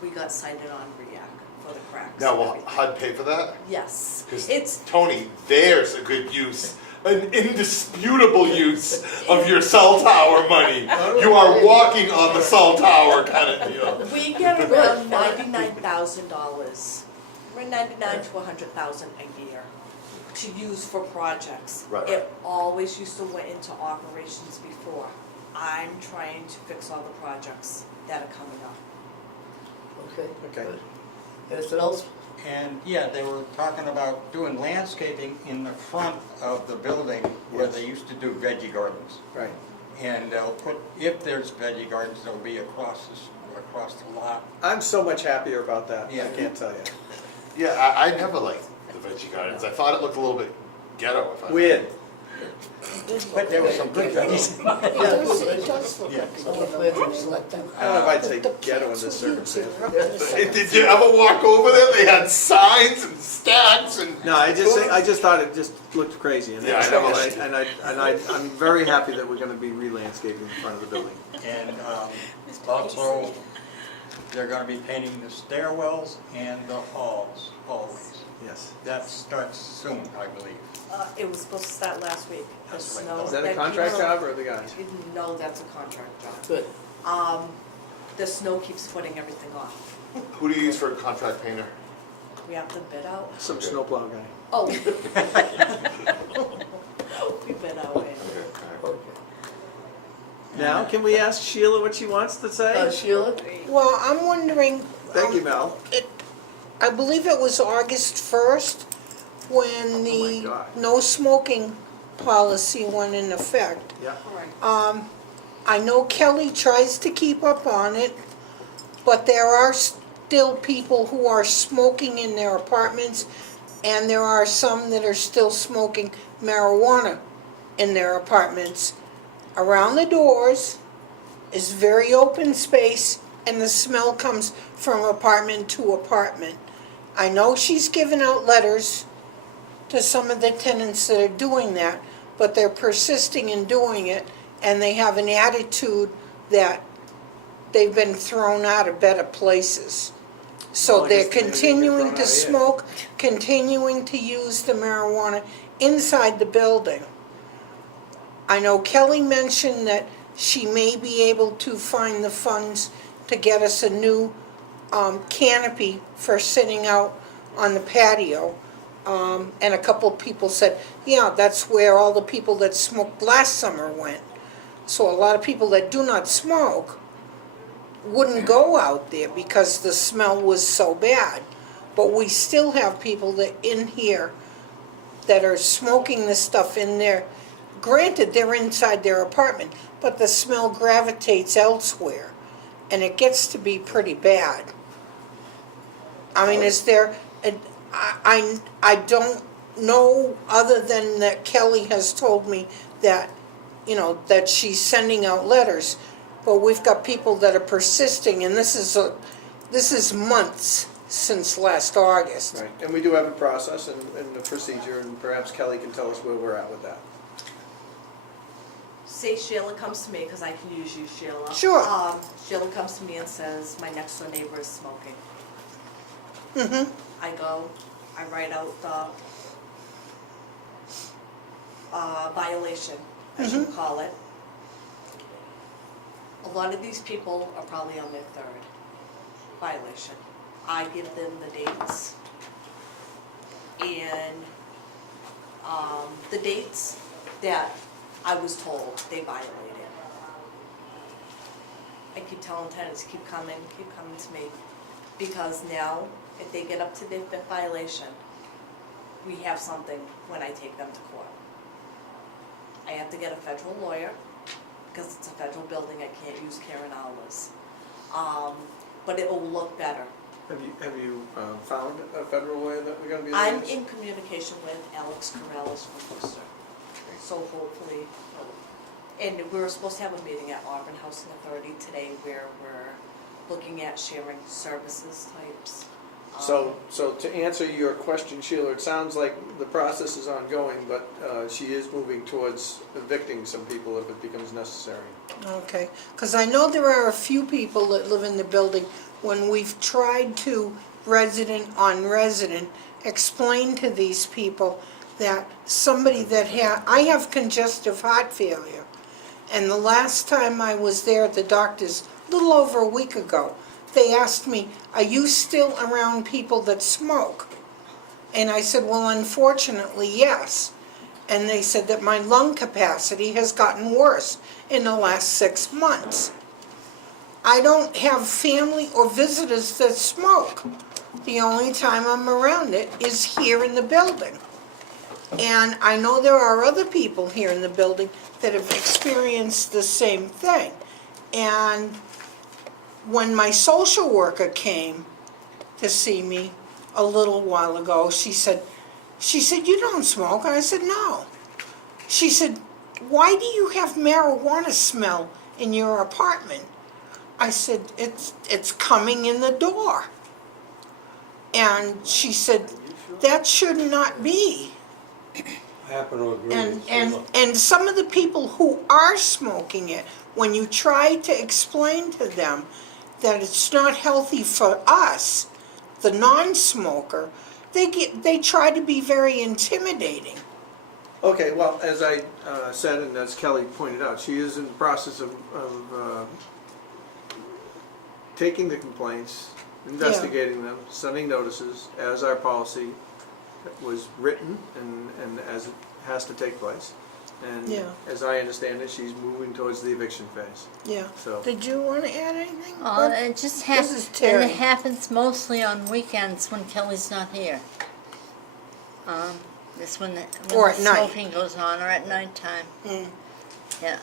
we got cited on REAC for the cracks. Now, and will everything. HUD pay for that? Yes, 'Cause it's, Tony, there's a good use, an indisputable use of your cell tower money. You are walking on the cell tower kind of deal. we get around $99,000, around 99 to 100,000 a year to use for projects. Right, right. It always used to went into operations before. I'm trying to fix all the projects that are coming up. Okay. Okay. good. Anything else? And, yeah, they were talking about doing landscaping in the front of the building where Yes. they used to do veggie gardens. Right. And they'll put, if there's veggie gardens, they'll be across across the lot. I'm so much happier about that, Yeah. I can't tell you. Yeah, I never liked the veggie gardens. I thought it looked a little bit ghetto. If I Weird. But there was some good veggies. It does look Yeah. Someone planted some like that. I don't know if I'd say ghetto in this circumstance. Did you ever walk over there? They had signs and stacks and. No, I just thought it just looked crazy. And Yeah, I never liked it. I'm very happy that we're gonna be re-landscaping the front of the building. And also, they're gonna be painting the stairwells and the hallways. Yes. That starts soon, I believe. It was supposed to start last week, the That's what I snow. thought. Is that a contract people- job or the guys? No, that's a contract job. Good. The snow keeps putting everything off. Who do you use for a contract painter? We have to bid out. Some Okay. snowplow guy. Oh. We bid out, and Okay. Now, can we ask Sheila what she wants to say? Sheila? Well, I'm wondering, Thank you, Mel. I believe it was August 1st when the God. no smoking policy went in effect. Yeah. correct. I know Kelly tries to keep up on it, but there are still people who are smoking in their apartments, and there are some that are still smoking marijuana in their apartments. Around the doors is very open space, and the smell comes from apartment to apartment. I know she's given out letters to some of the tenants that are doing that, but they're persisting in doing it, and they have an attitude that they've been thrown out of better places. So Well, I they're guess maybe they've been continuing thrown to out of here. smoke, continuing to use the marijuana inside the building. I know Kelly mentioned that she may be able to find the funds to get us a new canopy for sitting out on the patio. And a couple of people said, yeah, that's where all the people that smoked last summer went. So a lot of people that do not smoke wouldn't go out there because the smell was so bad. But we still have people that in here that are smoking this stuff in there. Granted, they're inside their apartment, but the smell gravitates elsewhere, and it gets to be pretty bad. I mean, is there, I don't know, other than that Kelly has told me that, you know, that she's sending out letters, but we've got people that are persisting, and this is months since last August. Right, and we do have a process and a procedure, and perhaps Kelly can tell us where we're at with that. Say Sheila comes to me, because I can use you, Sheila. Sure. Sheila comes to me and says, my next door neighbor is smoking. Mm-hmm. I go, I write out the violation, as you call it. A lot of these people are probably on their third violation. I give them the dates. And the dates that I was told they violated. I keep telling tenants, keep coming to me. Because now, if they get up to their fifth violation, we have something when I take them to court. I have to get a federal lawyer, because it's a federal building, I can't use Karen hours. But it will look better. Have you found a federal lawyer that we're gonna be? I'm using? in communication with Alex Corrales from Worcester, so hopefully, and we were supposed to have a meeting at Auburn Housing Authority today where we're looking at sharing services types. So to answer your question, Sheila, it sounds like the process is ongoing, but she is moving towards evicting some people if it becomes necessary. Okay, because I know there are a few people that live in the building, when we've tried to, resident on resident, explain to these people that somebody that I have congestive heart failure, and the last time I was there at the doctor's, a little over a week ago, they asked me, are you still around people that smoke? And I said, well, unfortunately, yes. And they said that my lung capacity has gotten worse in the last 6 months. I don't have family or visitors that smoke. The only time I'm around it is here in the building. And I know there are other people here in the building that have experienced the same thing. And when my social worker came to see me a little while ago, she said, "You don't smoke?" And I said, "No." She said, "Why do you have marijuana smell in your apartment?" I said, it's coming in the door." And she said, "That should not be." I happen to agree. And some of the people who are smoking it, when you try to explain to them that it's not healthy for us, the non-smoker, they try to be very intimidating. Okay, well, as I said, and as Kelly pointed out, she is in the process of taking the complaints, investigating them, sending notices, as our policy was written and as it has to take place. And Yeah. as I understand it, she's moving towards the eviction phase, Yeah. so. Did you want to add anything? It just This happens, is and Terry. it happens mostly on weekends when Kelly's not here. That's when Or the at night. smoking goes on, or at nighttime. Mm. Yeah,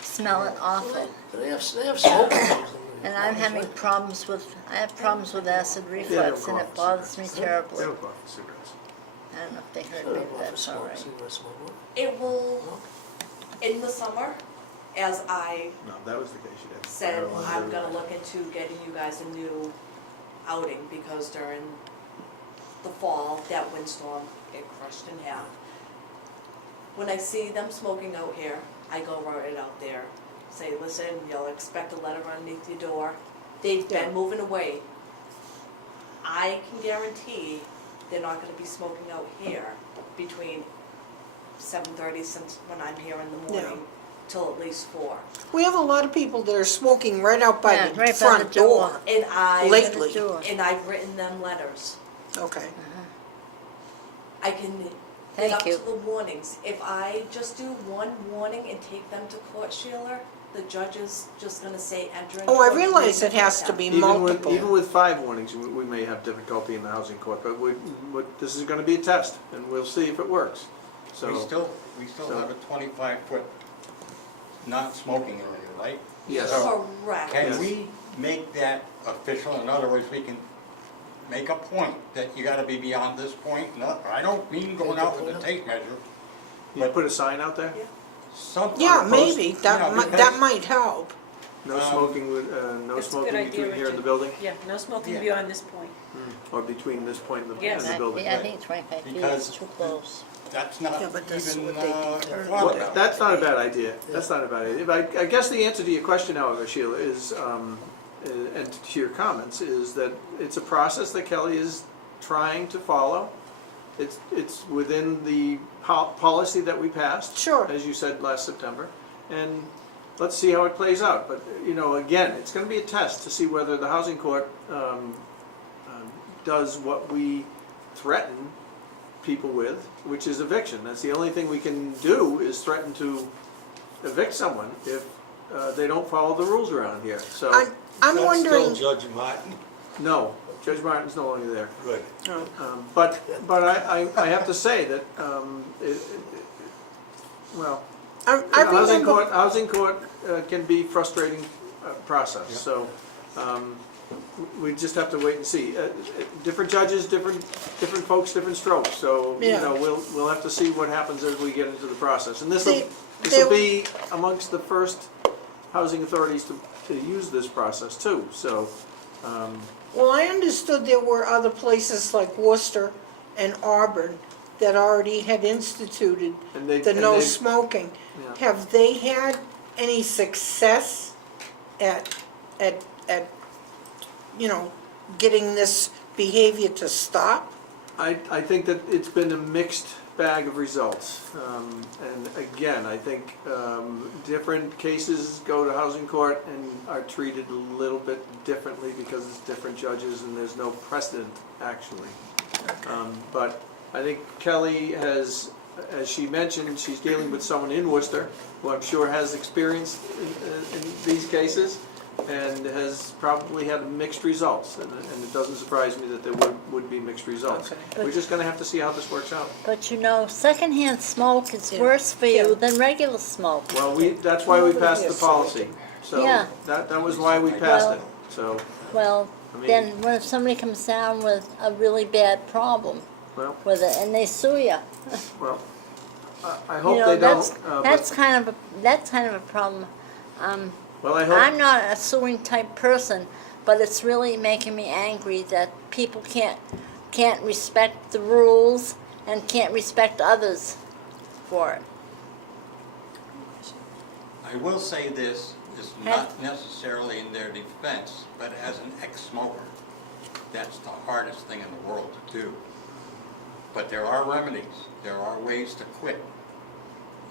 smell it awful. They have smoking. And I'm having problems with, I have problems with acid reflux, and it bothers me terribly. They don't go off the cigarettes. I don't know if they heard me, but that's all right. It will, in the summer, as I No, that was the case, you did. said, I'm gonna look into getting you guys a new outing, because during the fall, that windstorm, it crushed in half. When I see them smoking out here, I go right out there, say, listen, you'll expect a letter underneath your door. They've been moving away. I can guarantee they're not gonna be smoking out here between 7:30, since when I'm here in the morning, till at least 4. We have a lot of people that are smoking right out by Yeah, the right by front the door. door. And Lately. I've written them letters. Okay. I can, Thank it's up you. to the warnings. If I just do one warning and take them to court, Sheila, the judge is just gonna say enter into Oh, I court, realize please it has to accept. be Even multiple. with 5 warnings, we may have difficulty in the housing court, but this is gonna be a test, and we'll see if it works, so. We still so- have a 25-foot not smoking area, right? Yes. So Correct. can Yes. we make that official? In other words, we can make a point that you gotta be beyond this point. No, I don't mean going out with a tape measure, You put a sign out there? something. Yeah, post- maybe, that Yeah, might, because- that might help. No smoking, no That's a good smoking idea, between here and Richard. the building, Yeah, no smoking Yeah. beyond this point. or between this point and the Yes. building? I think 25 feet Because- is too close. That's not Yeah, but that's even what they determine. thought Well, about. that's not a bad idea, that's not a bad idea. But I guess the answer to your question, however, Sheila, is, and to your comments, is that it's a process that Kelly is trying to follow. It's within the policy that we passed. Sure. As you said last September, and let's see how it plays out. But, again, it's gonna be a test to see whether the housing court does what we threaten people with, which is eviction. That's the only thing we can do, is threaten to evict someone if they don't follow the rules around here, so. I'm wondering, That's still Judge Martin. No, Judge Martin's no longer there. Good. But I have to say that, well, I remember, housing court can be frustrating process, so, we just have to wait and see. Different judges, different folks, different strokes, so, Yeah. we'll have to see what happens as we get into the process. And this'll They- be amongst the first housing authorities to use this process too, so, well, I understood there were other places like Worcester and Auburn that already had instituted and they. the and no they- smoking. yeah. Have they had any success at, getting this behavior to stop? I think that it's been a mixed bag of results. And again, I think different cases go to housing court and are treated a little bit differently because it's different judges and there's no precedent, actually. But I think Kelly has, as she mentioned, she's dealing with someone in Worcester who I'm sure has experience in these cases and has probably had mixed results. And it doesn't surprise me that there would be mixed results. Okay. We're just gonna have to see how this works out. But secondhand smoke is Yeah. worse for Yeah. you than regular smoke. Well, that's why we passed the policy. So Yeah. that was why we passed it. So, Well, I mean- then what if somebody comes down with a really bad problem well, with it and they sue you? well, I You hope know, they don't, that's kind of a problem. well, I hope. I'm not a suing type person, but it's really making me angry that people can't respect the rules and can't respect others for it. I will say this is not necessarily in their defense, but as an ex-smoker, that's the hardest thing in the world to do. But there are remedies, there are ways to quit,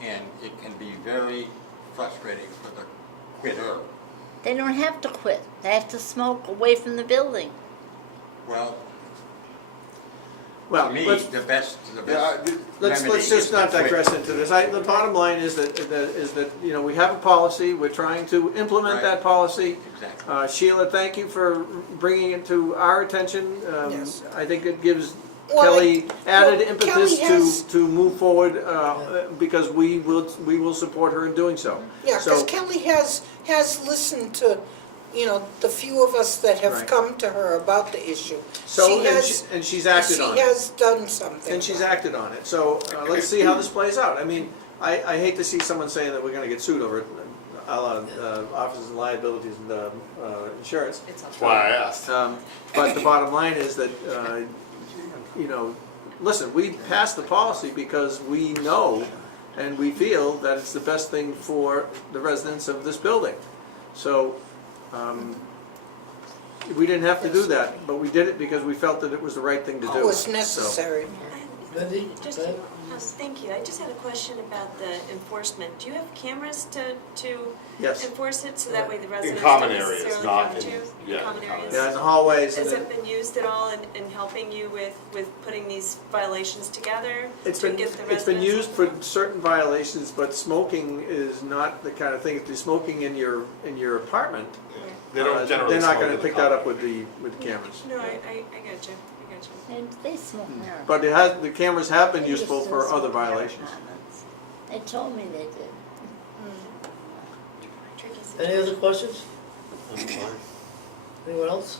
and it can be very frustrating for the quitter. They don't have to quit. They have to smoke away from the building. Well, Well, to me, let's, the best let's remedy just is to not quit. digress into this. The bottom line is that, you know, we have a policy, we're trying to implement Right. that policy. Exactly. Sheila, thank you for bringing it to our attention. Yes. I think it gives Well, Kelly added well, impetus Kelly has- to move forward, because we will support her in doing so. Yeah, because So, Kelly has listened to, you know, the few of us that have Right. come to her about the issue. so She and, has- and she's acted on it. She has done something. And she's about it. acted on it, so let's see how this plays out. I mean, I hate to see someone saying that we're gonna get sued over it, a la offices and liabilities and insurance. It's That's why I asked. But the bottom line is that, you know, listen, we passed the policy because we know and we feel that it's the best thing for the residents of this building. So, we didn't have to do that, but we did it because we felt that it was the right thing to do. It was So- necessary. Wendy, Just, Ben? thank you, I just had a question about the enforcement. Do you have cameras to Yes, enforce it, so that way the residents common don't areas, necessarily not come in- to? yeah, Common areas? yeah, in the hallways and Has then. it been used at all in helping you with putting these violations together? It's to been, get the it's been residents used for certain violations, but smoking is not the kind of thing, if you're smoking in your apartment, They don't generally they're not smoke gonna in the pick that up common. with the cameras. No, I got you, And they smoke marijuana. But the cameras have been useful for other violations. They told me they did. Tricky Any situation. other questions? I'm fine. Anyone else?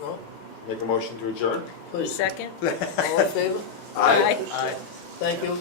No? Make a motion to adjourn? Please, Second? all in favor? Aye. Aye. Thank you.